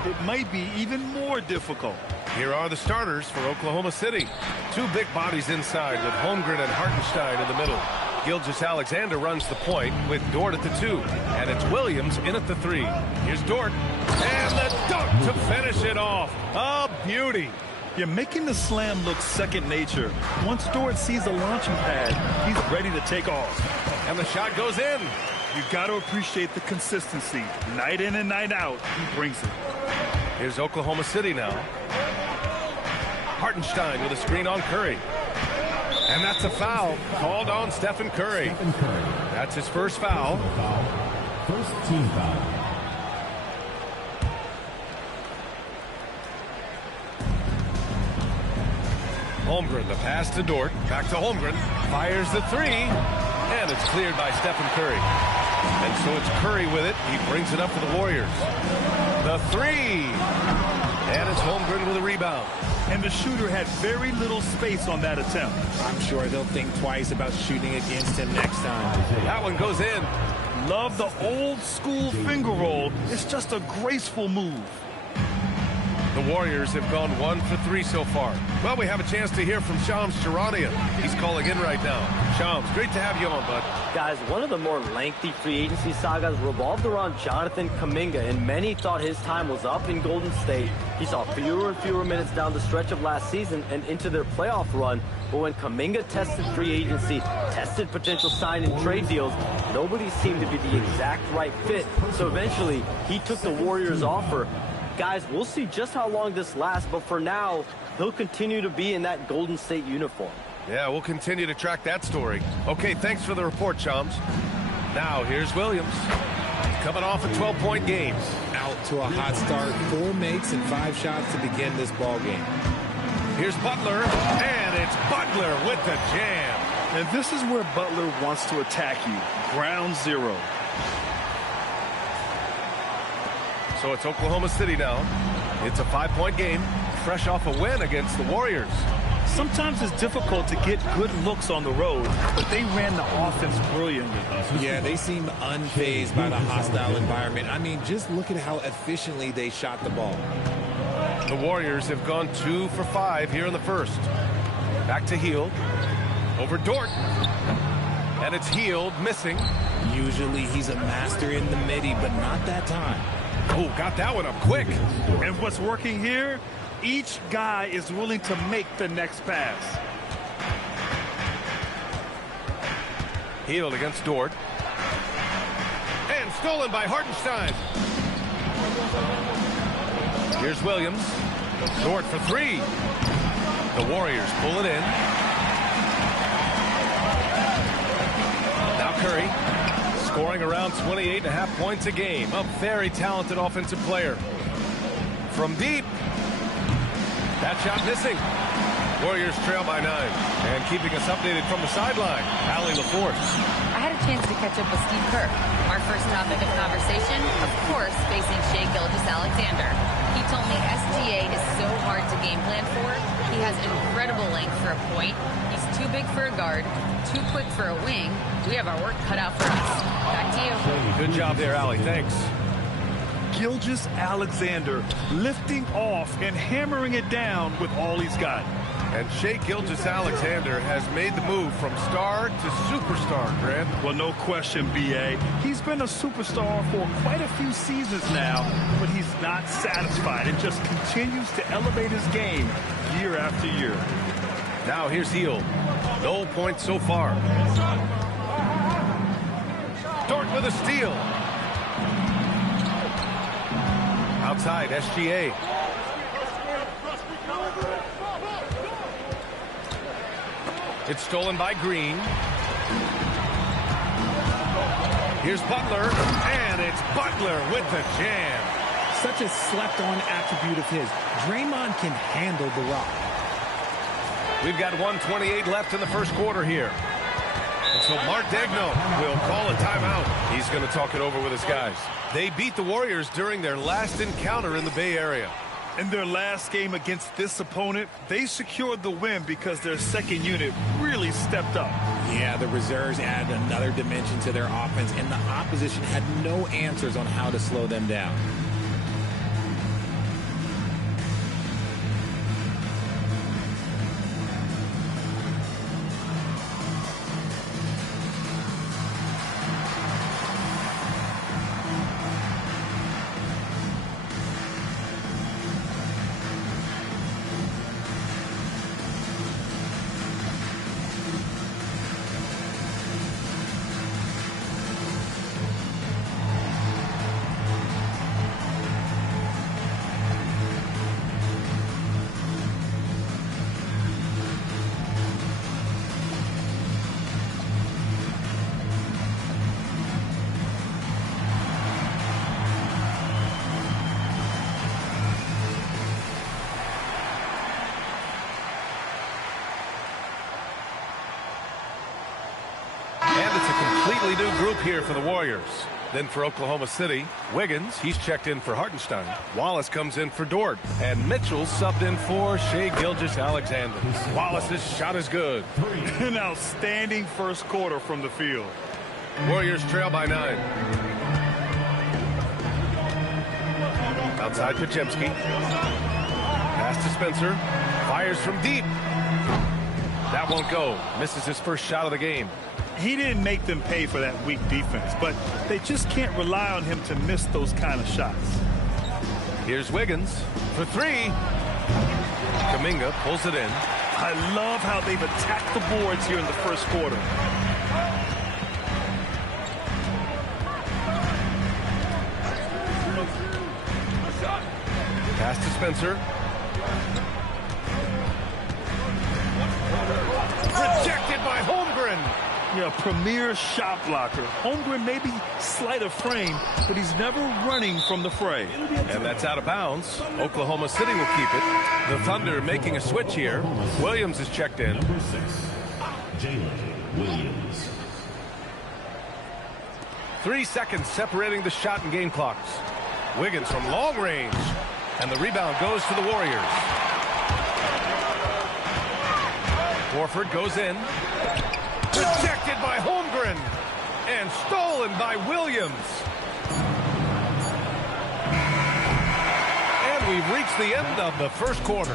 it might be even more difficult. Here are the starters for Oklahoma City. 2 big bodies inside with Holmgren and Hartenstein in the middle. Gilgeous Alexander runs the point with Dort at the 2. And it's Williams in at the 3. Here's Dort. And the dunk to finish it off. A beauty. You're making the slam look second nature. Once Dort sees the launching pad, he's ready to take off. And the shot goes in. You got to appreciate the consistency. Night in and night out, he brings it. Here's Oklahoma City now. Hartenstein with a screen on Curry. And that's a foul called on Stephen Curry. That's his first foul. First team foul. Holmgren, the pass to Dort. Back to Holmgren. Fires the 3. And it's cleared by Stephen Curry. And so it's Curry with it. He brings it up for the Warriors. The 3. And it's Holmgren with a rebound. And the shooter had very little space on that attempt. I'm sure they'll think twice about shooting against him next time. That one goes in. Love the old school finger roll. It's just a graceful move. The Warriors have gone 1 for 3 so far. Well, we have a chance to hear from Shams Charania. He's calling in right now. Shams, great to have you on, bud. Guys, one of the more lengthy free agency sagas revolved around Jonathan Kuminga, and many thought his time was up in Golden State. He saw fewer and fewer minutes down the stretch of last season and into their playoff run. But when Kuminga tested free agency, tested potential sign and trade deals, nobody seemed to be the exact right fit. So eventually, he took the Warriors' offer. Guys, we'll see just how long this lasts, but for now, he'll continue to be in that Golden State uniform. Yeah, we'll continue to track that story. Okay, thanks for the report, Shams. Now, here's Williams. Coming off a 12-point game. Out to a hot start. 4 makes and 5 shots to begin this ball game. Here's Butler, and it's Butler with the jam. And this is where Butler wants to attack you. Ground zero. So it's Oklahoma City now. It's a 5-point game, fresh off a win against the Warriors. Sometimes it's difficult to get good looks on the road, but they ran the offense brilliantly. Yeah, they seem unfazed by the hostile environment. I mean, just look at how efficiently they shot the ball. The Warriors have gone 2 for 5 here in the first. Back to Hield. Over Dort. And it's Hield missing. Usually he's a master in the midi, but not that time. Oh, got that one up quick. And what's working here? Each guy is willing to make the next pass. Hield against Dort. And stolen by Hartenstein. Here's Williams. Dort for 3. The Warriors pull it in. Now Curry. Scoring around 28.5 points a game. A very talented offensive player. From deep. That shot missing. Warriors trail by 9. And keeping us updated from the sideline, Allie LaForce. I had a chance to catch up with Steve Kerr. Our first topic of conversation, of course, facing Shai Gilgeous-Alexander. He told me SGA is so hard to game plan for. He has incredible length for a point. He's too big for a guard, too quick for a wing. We have our work cut out for us. Back to you. Good job there, Allie. Thanks. Gilgeous-Alexander lifting off and hammering it down with all he's got. And Shai Gilgeous-Alexander has made the move from star to superstar, Grant. Well, no question, B.A. He's been a superstar for quite a few seasons now, but he's not satisfied and just continues to elevate his game year after year. Now here's Heel. No points so far. Dort with a steal. Outside, SGA. It's stolen by Green. Here's Butler, and it's Butler with the jam. Such a slept-on attribute of his. Draymond can handle the rock. We've got 1:28 left in the first quarter here. And so Mark Daigneault will call a timeout. He's going to talk it over with his guys. They beat the Warriors during their last encounter in the Bay Area. In their last game against this opponent, they secured the win because their second unit really stepped up. Yeah, the reserves added another dimension to their offense, and the opposition had no answers on how to slow them down. New group here for the Warriors. Then for Oklahoma City, Wiggins, he's checked in for Hartenstein. Wallace comes in for Dort. And Mitchell subbed in for Shai Gilgeous-Alexander. Wallace's shot is good. An outstanding first quarter from the field. Warriors trail by 9. Outside Podziemski. Pass to Spencer. Fires from deep. That won't go. Misses his first shot of the game. He didn't make them pay for that weak defense, but they just can't rely on him to miss those kind of shots. Here's Wiggins for 3. Kuminga pulls it in. I love how they've attacked the boards here in the first quarter. Pass to Spencer. Rejected by Holmgren. Yeah, premier shot blocker. Holmgren may be slight of frame, but he's never running from the fray. And that's out of bounds. Oklahoma City will keep it. The Thunder making a switch here. Williams is checked in. Number 6, Jalen Williams. 3 seconds separating the shot and game clocks. Wiggins from long range. And the rebound goes to the Warriors. Horford goes in. Rejected by Holmgren. And stolen by Williams. And we've reached the end of the first quarter.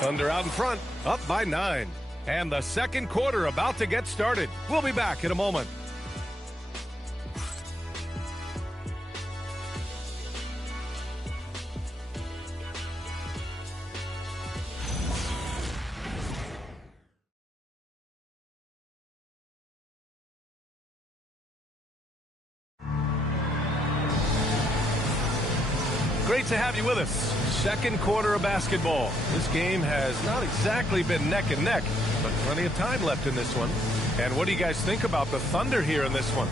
Thunder out in front, up by 9. And the second quarter about to get started. We'll be back in a moment. Great to have you with us. Second quarter of basketball. This game has not exactly been neck and neck, but plenty of time left in this one. And what do you guys think about the Thunder here in this one?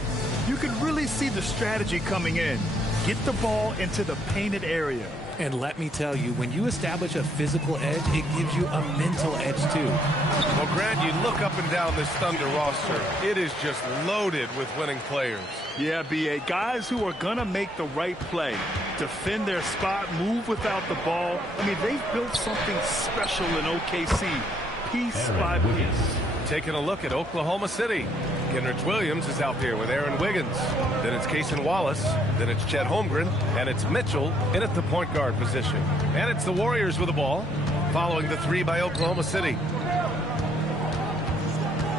You can really see the strategy coming in. Get the ball into the painted area. And let me tell you, when you establish a physical edge, it gives you a mental edge too. Well, Grant, you look up and down this Thunder roster. It is just loaded with winning players. Yeah, B.A. Guys who are going to make the right play. Defend their spot, move without the ball. I mean, they've built something special in OKC, piece by piece. Taking a look at Oklahoma City. Kenrich Williams is out there with Aaron Wiggins. Then it's Cason Wallace. Then it's Chet Holmgren. And it's Mitchell in at the point guard position. And it's the Warriors with the ball. following the three by Oklahoma City.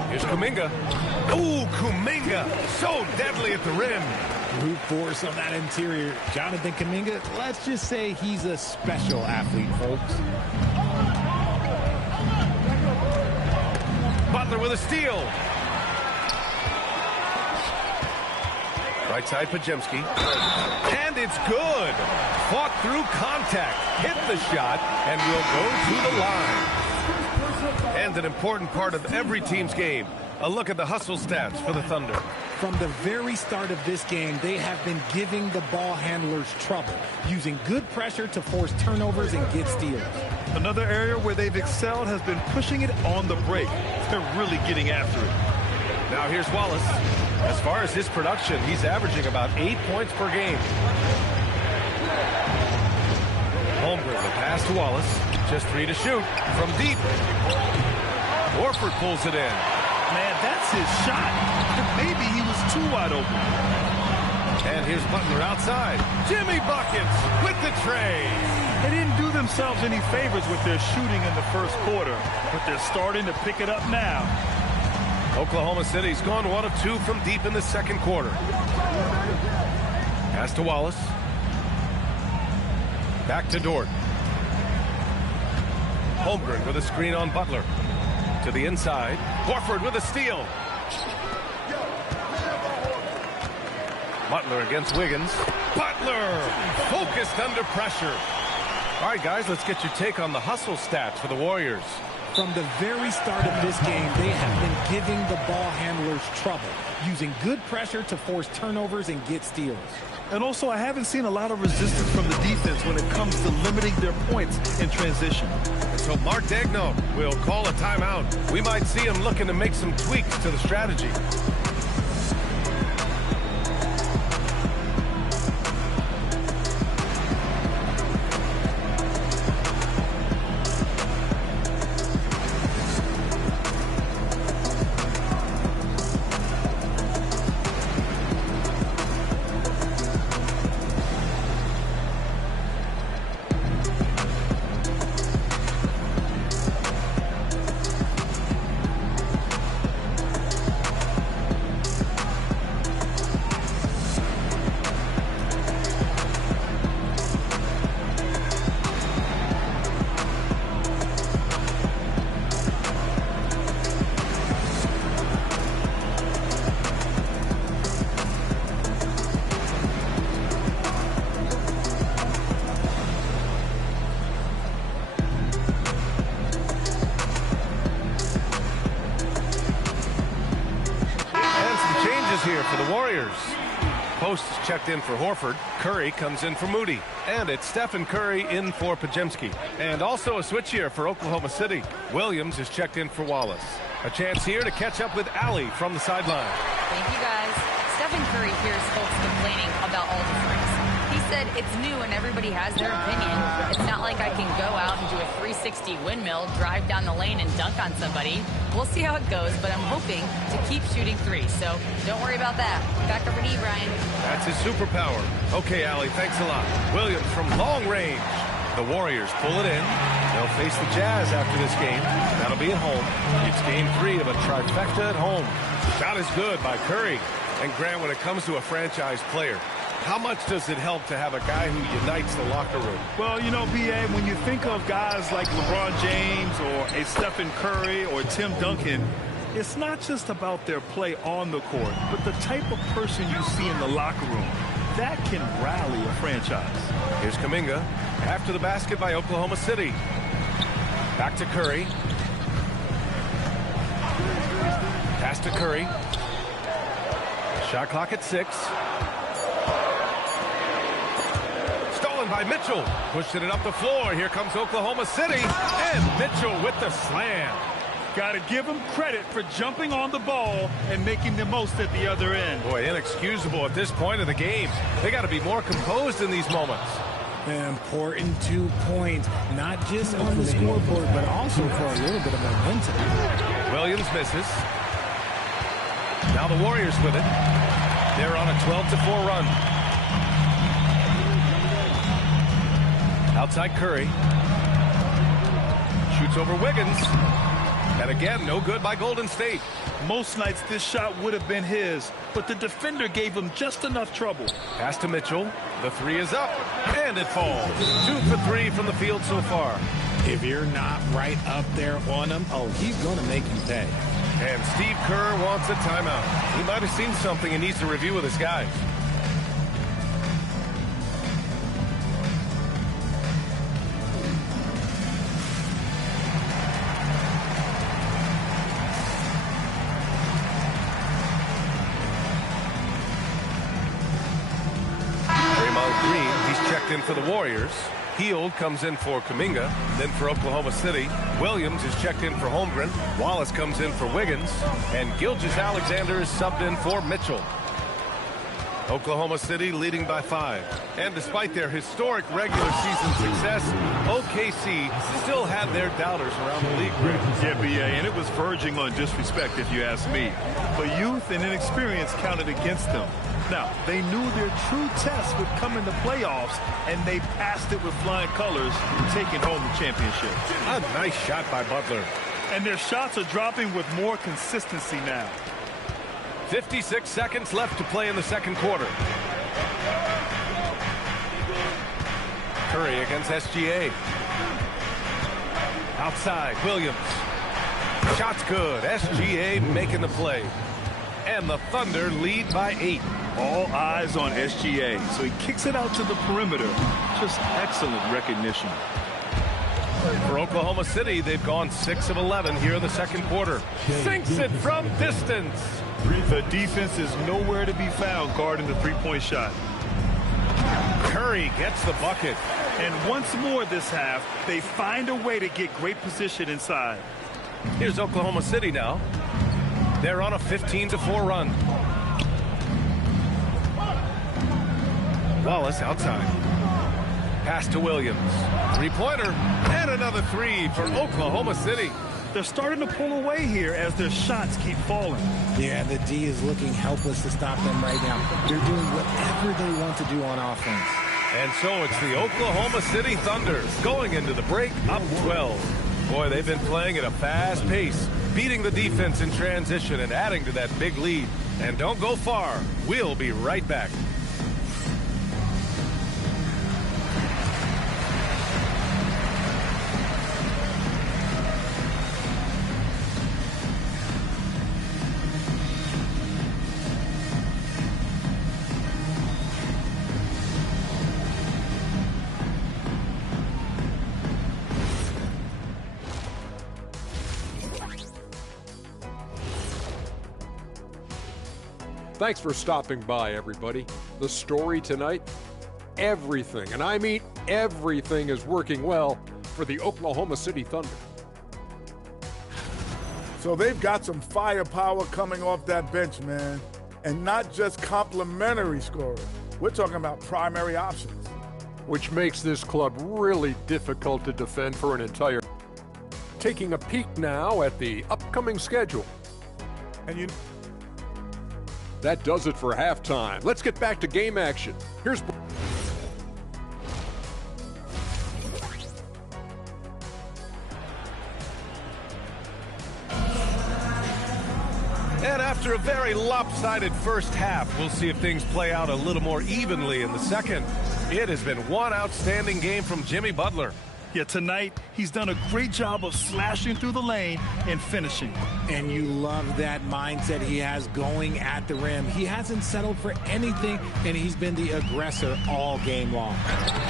Here's Kuminga. Ooh, Kuminga, so deadly at the rim. Brute force on that interior. Jonathan Kuminga, let's just say he's a special athlete, folks. Butler with a steal. Right side, Podziemski. And it's good. Fought through contact, hit the shot, and will go to the line. And an important part of every team's game. A look at the hustle stats for the Thunder. From the very start of this game, they have been giving the ball handlers trouble, using good pressure to force turnovers and get steals. Another area where they've excelled has been pushing it on the break. They're really getting after it. Now here's Wallace. As far as his production, he's averaging about 8 points per game. Holmgren, the pass to Wallace. Just 3 to shoot from deep. Horford pulls it in. Man, that's his shot. Maybe he was too wide open. And here's Butler outside. Jimmy buckets with the tray. They didn't do themselves any favors with their shooting in the first quarter, but they're starting to pick it up now. Oklahoma City's gone 1 of 2 from deep in the second quarter. Pass to Wallace. Back to Dort. Holmgren with a screen on Butler. To the inside. Horford with a steal. Butler against Wiggins. Butler focused under pressure. All right, guys, let's get your take on the hustle stats for the Warriors. From the very start of this game, they have been giving the ball handlers trouble, using good pressure to force turnovers and get steals. And also, I haven't seen a lot of resistance from the defense when it comes to limiting their points in transition. So Mark Daigneault will call a timeout. We might see him looking to make some tweaks to the strategy. Here for the Warriors. Post is checked in for Horford. Curry comes in for Moody. And it's Stephen Curry in for Podziemski. And also a switch here for Oklahoma City. Williams is checked in for Wallace. A chance here to catch up with Allie from the sideline. Thank you, guys. Stephen Curry hears folks complaining about all the threes. He said it's new and everybody has their opinion. It's not like I can go out and do a 360 windmill, drive down the lane, and dunk on somebody. We'll see how it goes, but I'm hoping to keep shooting threes, so don't worry about that. Back over to you, Brian. That's his superpower. Okay, Allie, thanks a lot. Williams from long range. The Warriors pull it in. They'll face the Jazz after this game. That'll be at home. It's game 3 of a trifecta at home. Shot is good by Curry. And Grant, when it comes to a franchise player, how much does it help to have a guy who unites the locker room? Well, you know, B.A., when you think of guys like LeBron James or a Stephen Curry or Tim Duncan, it's not just about their play on the court, but the type of person you see in the locker room. That can rally a franchise. Here's Kuminga after the basket by Oklahoma City. Back to Curry. Pass to Curry. Shot clock at 6. Stolen by Mitchell. Pushing it up the floor. Here comes Oklahoma City. And Mitchell with the slam. Got to give him credit for jumping on the ball and making the most at the other end. Boy, inexcusable at this point of the game. They got to be more composed in these moments. An important 2 points, not just on the scoreboard, but also for a little bit of momentum. Williams misses. Now the Warriors with it. They're on a 12-4 run. Outside Curry. Shoots over Wiggins. And again, no good by Golden State. Most nights this shot would have been his, but the defender gave him just enough trouble. Pass to Mitchell. The three is up, and it falls. 2 for 3 from the field so far. If you're not right up there on him, oh, he's going to make you pay. And Steve Kerr wants a timeout. He might have seen something he needs to review with his guys. In for the Warriors. Heald comes in for Kuminga, then for Oklahoma City. Williams is checked in for Holmgren. Wallace comes in for Wiggins, and Gilgeous-Alexander is subbed in for Mitchell. Oklahoma City leading by 5. And despite their historic regular season success, OKC still had their doubters around the league. Yeah, B.A., and it was verging on disrespect if you ask me. But youth and inexperience counted against them. Now, they knew their true test would come in the playoffs, and they passed it with flying colors, taking home the championship. A nice shot by Butler. And their shots are dropping with more consistency now. 56 seconds left to play in the second quarter. Curry against SGA. Outside, Williams. Shot's good. SGA making the play. And the Thunder lead by 8. All eyes on SGA, so he kicks it out to the perimeter. Just excellent recognition. For Oklahoma City, they've gone 6 of 11 here in the second quarter. Sinks it from distance. The defense is nowhere to be found guarding the three-point shot. Curry gets the bucket. And once more this half, they find a way to get great position inside. Here's Oklahoma City now. They're on a 15-4 run. Wallace outside. Pass to Williams. Three-pointer. And another three for Oklahoma City. They're starting to pull away here as their shots keep falling. Yeah, the D is looking helpless to stop them right now. They're doing whatever they want to do on offense. And so it's the Oklahoma City Thunder going into the break up 12. Boy, they've been playing at a fast pace, beating the defense in transition and adding to that big lead. And don't go far. We'll be right back. Thanks for stopping by, everybody. The story tonight, everything, and I mean everything, is working well for the Oklahoma City Thunder. So they've got some firepower coming off that bench, man. And not just complimentary scorers. We're talking about primary options. Which makes this club really difficult to defend for an entire. Taking a peek now at the upcoming schedule. And that does it for halftime. Let's get back to game action. Here's. And after a very lopsided first half, we'll see if things play out a little more evenly in the second. It has been one outstanding game from Jimmy Butler. Yeah, tonight, he's done a great job of slashing through the lane and finishing. And you love that mindset he has going at the rim. He hasn't settled for anything, and he's been the aggressor all game long.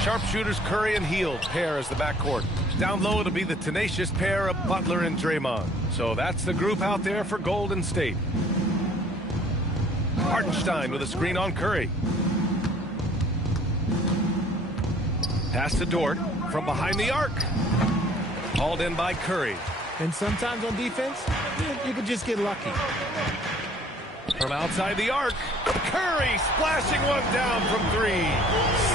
Sharpshooters Curry and Heald pair as the backcourt. Down low, it'll be the tenacious pair of Butler and Draymond. So that's the group out there for Golden State. Hartenstein with a screen on Curry. Pass to Dort from behind the arc. Hauled in by Curry. And sometimes on defense, you could just get lucky. From outside the arc, Curry splashing one down from 3.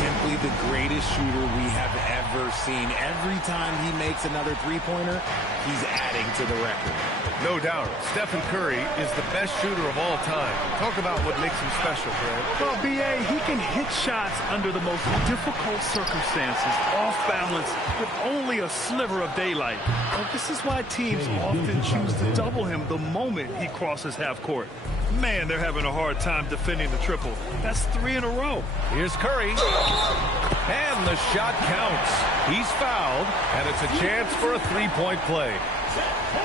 Simply probably the greatest shooter we have ever seen. Every time he makes another three-pointer, he's adding to the record. No doubt, Stephen Curry is the best shooter of all time. Talk about what makes him special, Grant. Well, B.A., he can hit shots under the most difficult circumstances, off balance, with only a sliver of daylight. Well, this is why teams often choose to double him the moment he crosses half court. Man, they're having a hard time defending the triple. That's 3 in a row. Here's Curry. And the shot counts. He's fouled, and it's a chance for a three-point play.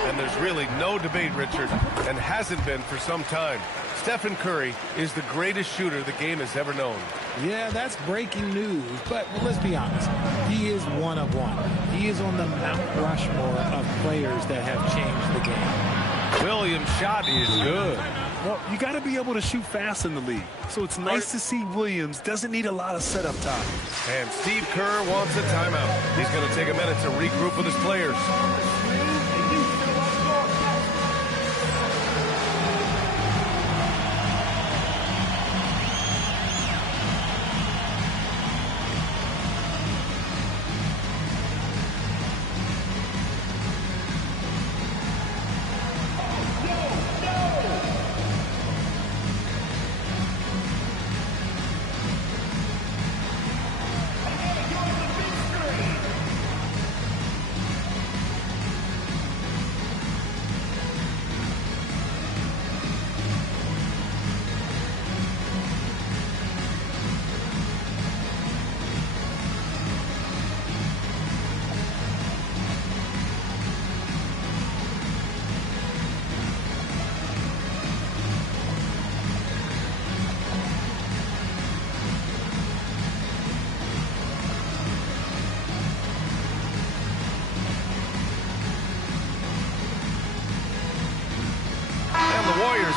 And there's really no debate, Richard, and hasn't been for some time. Stephen Curry is the greatest shooter the game has ever known. Yeah, that's breaking news, but let's be honest. He is one of one. He is on the Mount Rushmore of players that have changed the game. Williams' shot is good. Well, you got to be able to shoot fast in the league. So it's nice to see Williams doesn't need a lot of setup time. And Steve Kerr wants a timeout. He's going to take a minute to regroup with his players.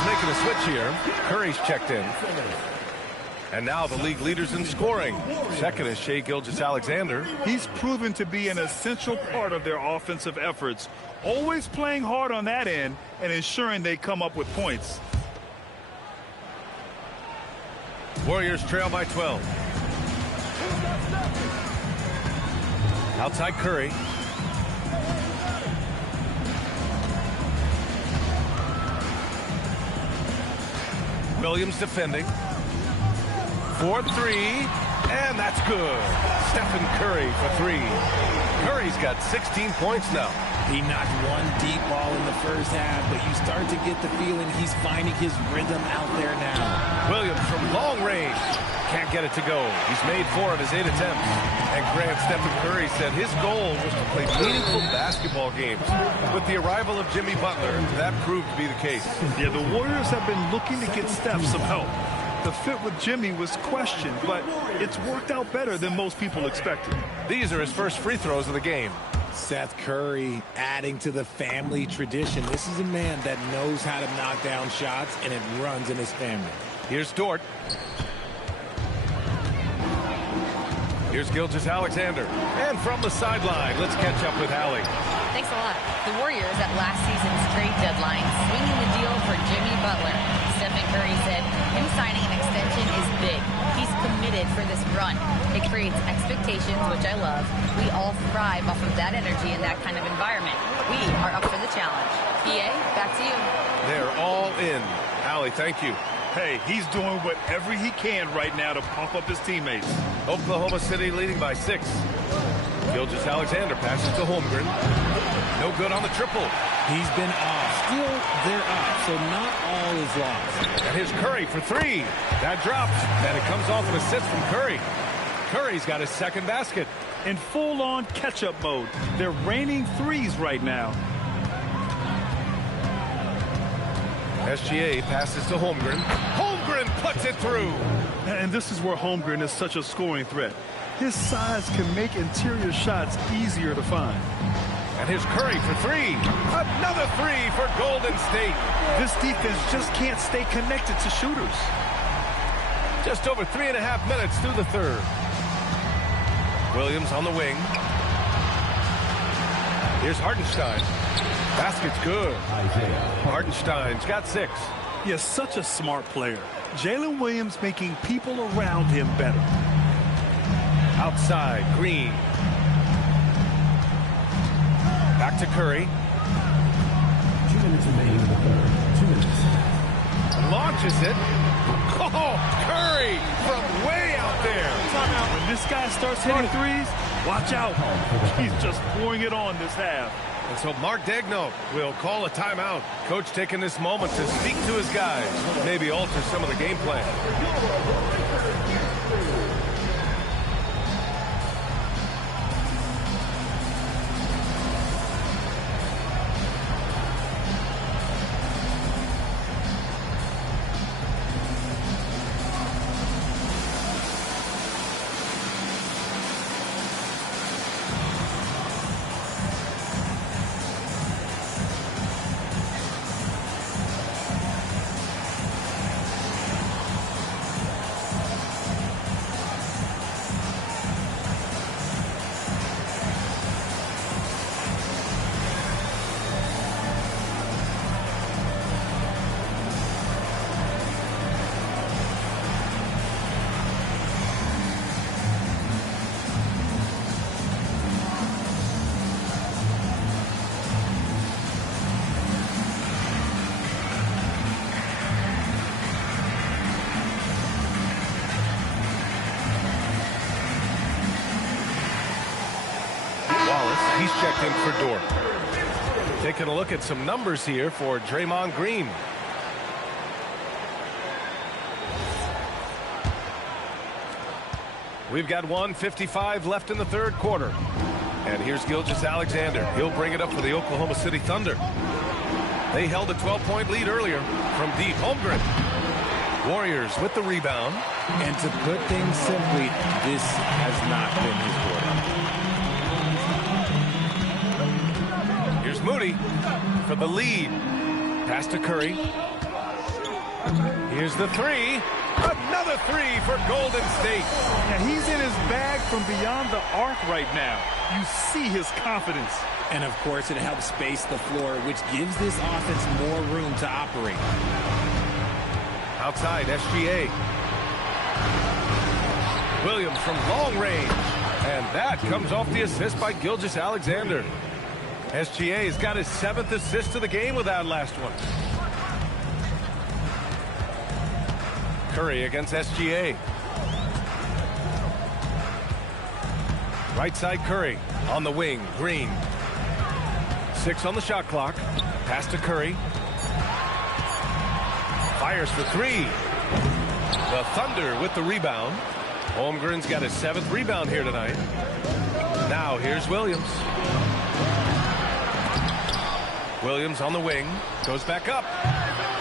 Making a switch here. Curry's checked in. And now the league leaders in scoring. Second is Shai Gilgeous-Alexander. He's proven to be an essential part of their offensive efforts, always playing hard on that end and ensuring they come up with points. Warriors trail by 12. Outside Curry. Williams defending. 4-3, and that's good. Stephen Curry for 3. Curry's got 16 points now. He knocked one deep ball in the first half, but you start to get the feeling he's finding his rhythm out there now. Williams from long range. Can't get it to go. He's made 4 of his 8 attempts. And Grant, Stephen Curry said his goal was to play meaningful basketball games. With the arrival of Jimmy Butler, that proved to be the case. Yeah, the Warriors have been looking to get Steph some help. The fit with Jimmy was questioned, but it's worked out better than most people expected. These are his first free throws of the game. Seth Curry adding to the family tradition. This is a man that knows how to knock down shots, and it runs in his family. Here's Dort. Here's Gilgeous-Alexander. And from the sideline, let's catch up with Allie. Thanks a lot. The Warriors at last season's trade deadline swinging the deal for Jimmy Butler. Stephen Curry said him signing an extension is big. He's committed for this run. It creates expectations, which I love. We all thrive off of that energy in that kind of environment. We are up for the challenge. PA, back to you. They're all in. Allie, thank you. Hey, he's doing whatever he can right now to pump up his teammates. Oklahoma City leading by 6. Gilgeous-Alexander passes to Holmgren. No good on the triple. He's been off. Still, they're up, so not all is lost. And here's Curry for 3. That drops, and it comes off an assist from Curry. Curry's got his second basket. In full-on catch-up mode. They're raining threes right now. SGA passes to Holmgren. Holmgren puts it through. And this is where Holmgren is such a scoring threat. His size can make interior shots easier to find. And here's Curry for 3. Another 3 for Golden State. This defense just can't stay connected to shooters. Just over 3.5 minutes through the third. Williams on the wing. Here's Hartenstein. Basket's good. Hartenstein's got 6. He is such a smart player. Jalen Williams making people around him better. Outside, Green. Back to Curry. 2 minutes remaining in the third. 2 minutes. Launches it. Oh, Curry from way out there. Timeout. When this guy starts hitting threes, watch out. He's just pouring it on this half. And so Mark Daigneault will call a timeout. Coach taking this moment to speak to his guys, maybe alter some of the game plan. He's checked in for Dort. Taking a look at some numbers here for Draymond Green. We've got 1:55 left in the third quarter. And here's Gilgeous-Alexander. He'll bring it up for the Oklahoma City Thunder. They held a 12-point lead earlier from deep. Holmgren. Warriors with the rebound. And to put things simply, this has not been his quarter. Here's Moody for the lead. Pass to Curry. Here's the three. Another three for Golden State. Yeah, he's in his bag from beyond the arc right now. You see his confidence. And, of course, it helps space the floor, which gives this offense more room to operate. Outside, SGA. Williams from long range. And that comes off the assist by Gilgeous-Alexander. SGA's got his 7th assist of the game with that last one. Curry against SGA. Right side Curry. On the wing, Green. 6 on the shot clock. Pass to Curry. Fires for 3. The Thunder with the rebound. Holmgren's got his 7th rebound here tonight. Now here's Williams. Williams on the wing. Goes back up.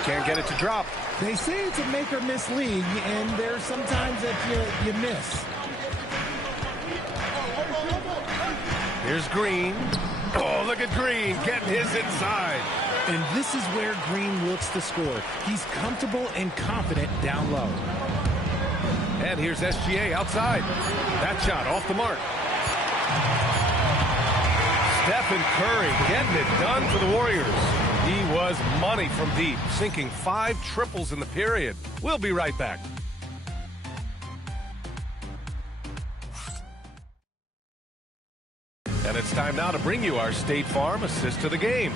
Can't get it to drop. They say it's a make or miss league, and there's sometimes that you miss. Here's Green. Oh, look at Green getting his inside. And this is where Green looks to score. He's comfortable and confident down low. And here's SGA outside. That shot off the mark. Stephen Curry getting it done for the Warriors. He was money from deep, sinking 5 triples in the period. We'll be right back. And it's time now to bring you our State Farm assist to the game.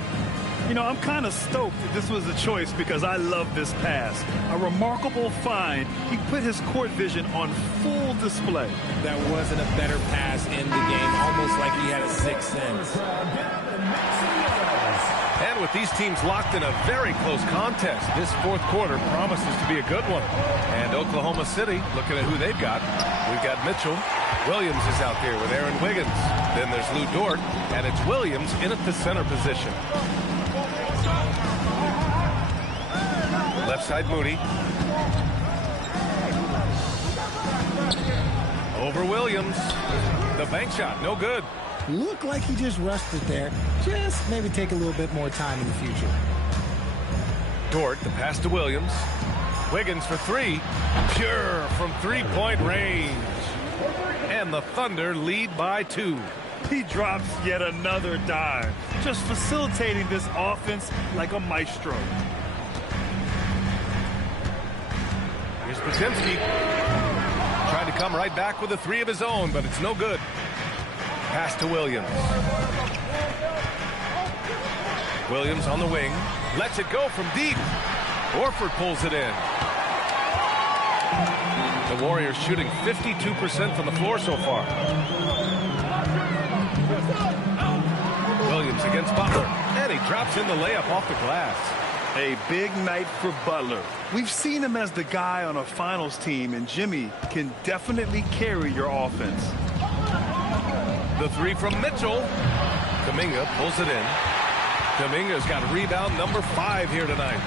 You know, I'm kind of stoked that this was a choice because I love this pass. A remarkable find. He put his court vision on full display. That wasn't a better pass in the game, almost like he had a 6th sense. And with these teams locked in a very close contest, this 4th quarter promises to be a good one. And Oklahoma City, looking at who they've got. We've got Mitchell. Williams is out there with Aaron Wiggins. Then there's Lou Dort, and it's Williams in at the center position. Left side, Moody. Over Williams. The bank shot, no good. Looked like he just rushed it there. Just maybe take a little bit more time in the future. Dort, the pass to Williams. Wiggins for 3. Pure from 3-point range. And the Thunder lead by 2. He drops yet another dime. Just facilitating this offense like a maestro. Here's Podziemski. Tried to come right back with a three of his own, but it's no good. Pass to Williams. Williams on the wing. Lets it go from deep. Horford pulls it in. The Warriors shooting 52% from the floor so far. Williams against Butler. And he drops in the layup off the glass. A big night for Butler. We've seen him as the guy on a finals team, and Jimmy can definitely carry your offense. The three from Mitchell. Kuminga pulls it in. Kuminga's got rebound number 5 here tonight.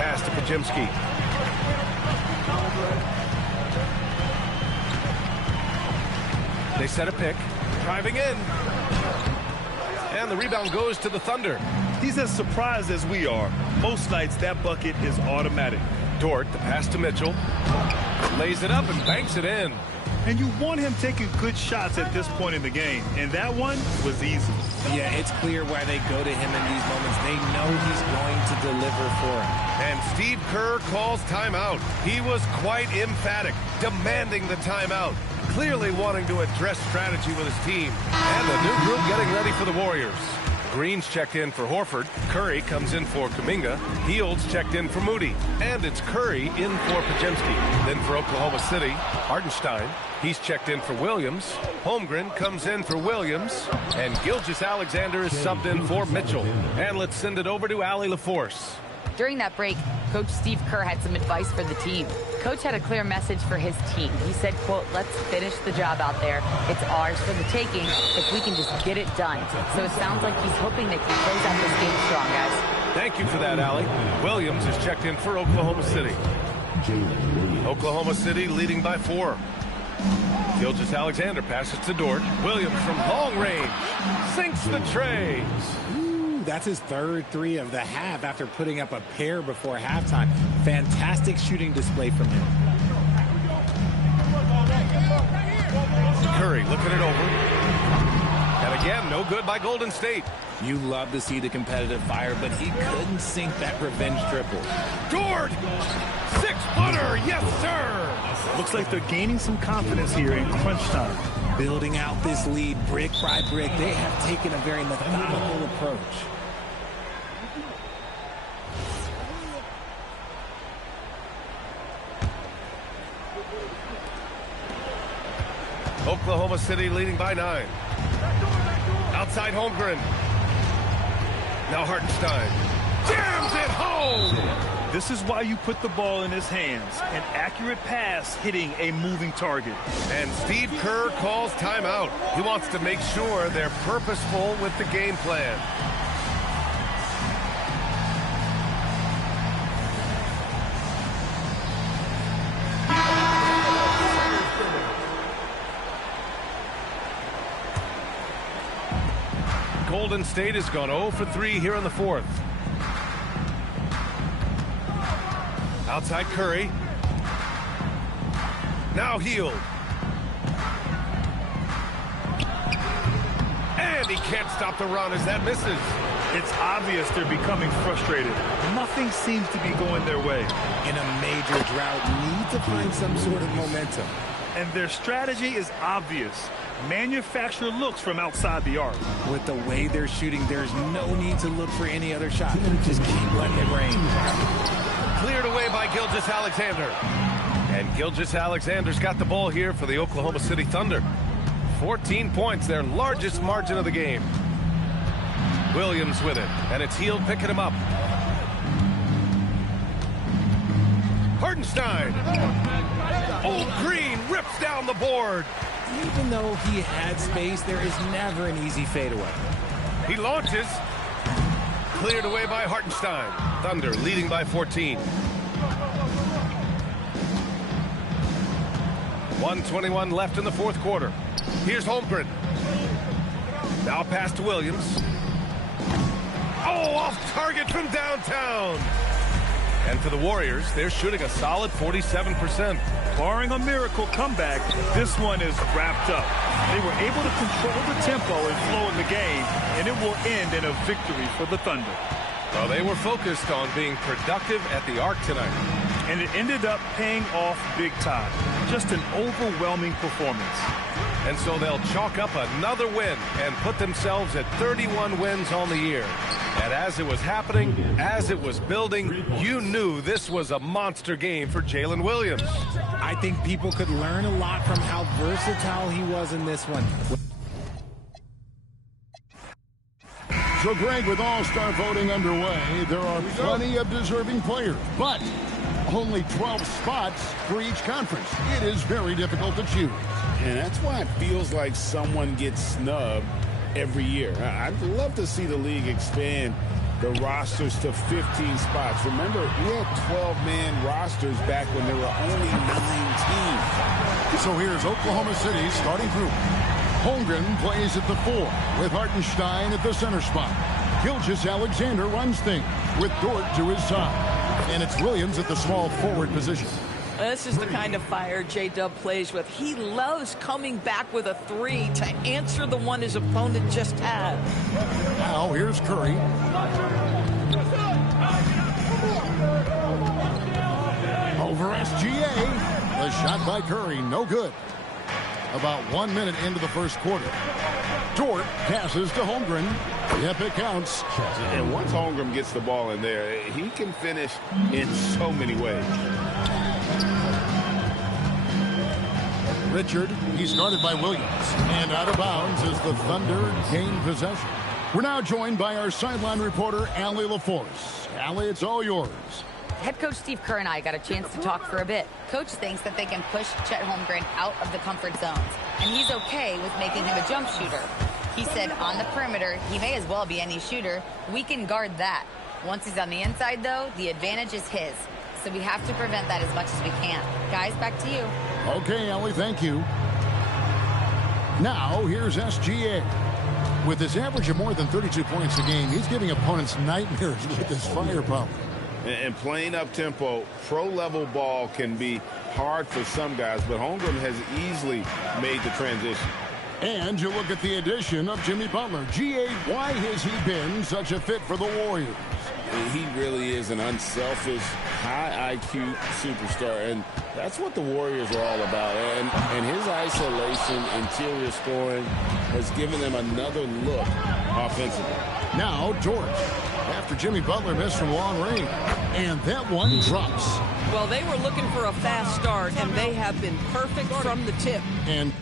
Pass to Podziemski. They set a pick. Driving in. And the rebound goes to the Thunder. He's as surprised as we are. Most nights that bucket is automatic. Dort, the pass to Mitchell. Lays it up and banks it in. And you want him taking good shots at this point in the game. And that one was easy. Yeah, it's clear why they go to him in these moments. They know he's going to deliver for him. And Steve Kerr calls timeout. He was quite emphatic, demanding the timeout. Clearly wanting to address strategy with his team. And the new group getting ready for the Warriors. Green's checked in for Horford. Curry comes in for Kuminga. Fields checked in for Moody. And it's Curry in for Podziemski. Then for Oklahoma City, Hartenstein. He's checked in for Williams. Holmgren comes in for Williams. And Gilgeous-Alexander is subbed in for Mitchell. And let's send it over to Allie LaForce. During that break, Coach Steve Kerr had some advice for the team. Coach had a clear message for his team. He said, quote, let's finish the job out there. It's ours for the taking if we can just get it done. So it sounds like he's hoping they can close out this game strong, guys. Thank you for that, Allie. Williams is checked in for Oklahoma City. Oklahoma City leading by 4. Gilgeous-Alexander passes to Dort. Williams from long range sinks the tray. That's his third 3 of the half after putting up a pair before halftime. Fantastic shooting display from him. Curry looking it over. And again, no good by Golden State. You love to see the competitive fire, but he couldn't sink that revenge triple. Dort! 6-footer! Yes, sir! Looks like they're gaining some confidence here in crunch time. Building out this lead brick by brick. They have taken a very methodical approach. Oklahoma City leading by 9. Outside Holmgren. Now Hartenstein. Jams it home! This is why you put the ball in his hands. An accurate pass hitting a moving target. And Steve Kerr calls timeout. He wants to make sure they're purposeful with the game plan. Golden State has gone 0 for 3 here in the 4th. Outside Curry. Now Hield. And he can't stop the run as that misses. It's obvious they're becoming frustrated. Nothing seems to be going their way. In a major drought, need to find some sort of momentum. And their strategy is obvious. Manufacture looks from outside the arc. With the way they're shooting, there's no need to look for any other shot. Just keep letting it rain. Cleared away by Gilgeous-Alexander. And Gilgeous-Alexander's got the ball here for the Oklahoma City Thunder. 14 points, their largest margin of the game. Williams with it, and it's Hield picking him up. Hartenstein. Old Green rips down the board. Even though he had space, there is never an easy fadeaway. He launches. Cleared away by Hartenstein. Thunder leading by 14. 1:21 left in the 4th quarter. Here's Holmgren. Now pass to Williams. Oh, off target from downtown. And for the Warriors, they're shooting a solid 47%. Barring a miracle comeback, this one is wrapped up. They were able to control the tempo and flow in the game, and it will end in a victory for the Thunder. Well, they were focused on being productive at the arc tonight. And it ended up paying off big time. Just an overwhelming performance. And so they'll chalk up another win and put themselves at 31 wins on the year. And as it was happening, as it was building, you knew this was a monster game for Jalen Williams. I think people could learn a lot from how versatile he was in this one. So, Greg, with all-star voting underway, there are plenty of deserving players, but only 12 spots for each conference. It is very difficult to choose. And that's why it feels like someone gets snubbed every year. I'd love to see the league expand the rosters to 15 spots. Remember, we had 12-man rosters back when there were only 9 teams. So here's Oklahoma City's starting group. Holmgren plays at the 4 with Hartenstein at the center spot. Gilgeous-Alexander runs things with Dort to his side. And it's Williams at the small forward position. This is the kind of fire J-Dub plays with. He loves coming back with a 3 to answer the one his opponent just had. Now here's Curry. Over SGA. The shot by Curry, no good. About 1 minute into the first quarter. Dort passes to Holmgren. Yep, it counts. And once Holmgren gets the ball in there, he can finish in so many ways. Richard, he's guarded by Williams. And out of bounds as the Thunder gain possession. We're now joined by our sideline reporter, Allie LaForce. Allie, it's all yours. Head coach Steve Kerr and I got a chance to talk for a bit. Coach thinks that they can push Chet Holmgren out of the comfort zones, and he's okay with making him a jump shooter. He said on the perimeter, he may as well be any shooter. We can guard that. Once he's on the inside, though, the advantage is his. So we have to prevent that as much as we can. Guys, back to you. Okay, Ellie, thank you. Now, here's SGA. With his average of more than 32 points a game, he's giving opponents nightmares with his firepower. And playing up-tempo, pro-level ball can be hard for some guys, but Holmgren has easily made the transition. And you look at the addition of Jimmy Butler. G.A., why has he been such a fit for the Warriors? He really is an unselfish, high IQ superstar, and that's what the Warriors are all about. And his isolation, interior scoring has given them another look offensively. Now, Dort, after Jimmy Butler missed from long range, and that one drops. Well, they were looking for a fast start, and they have been perfect from the tip. And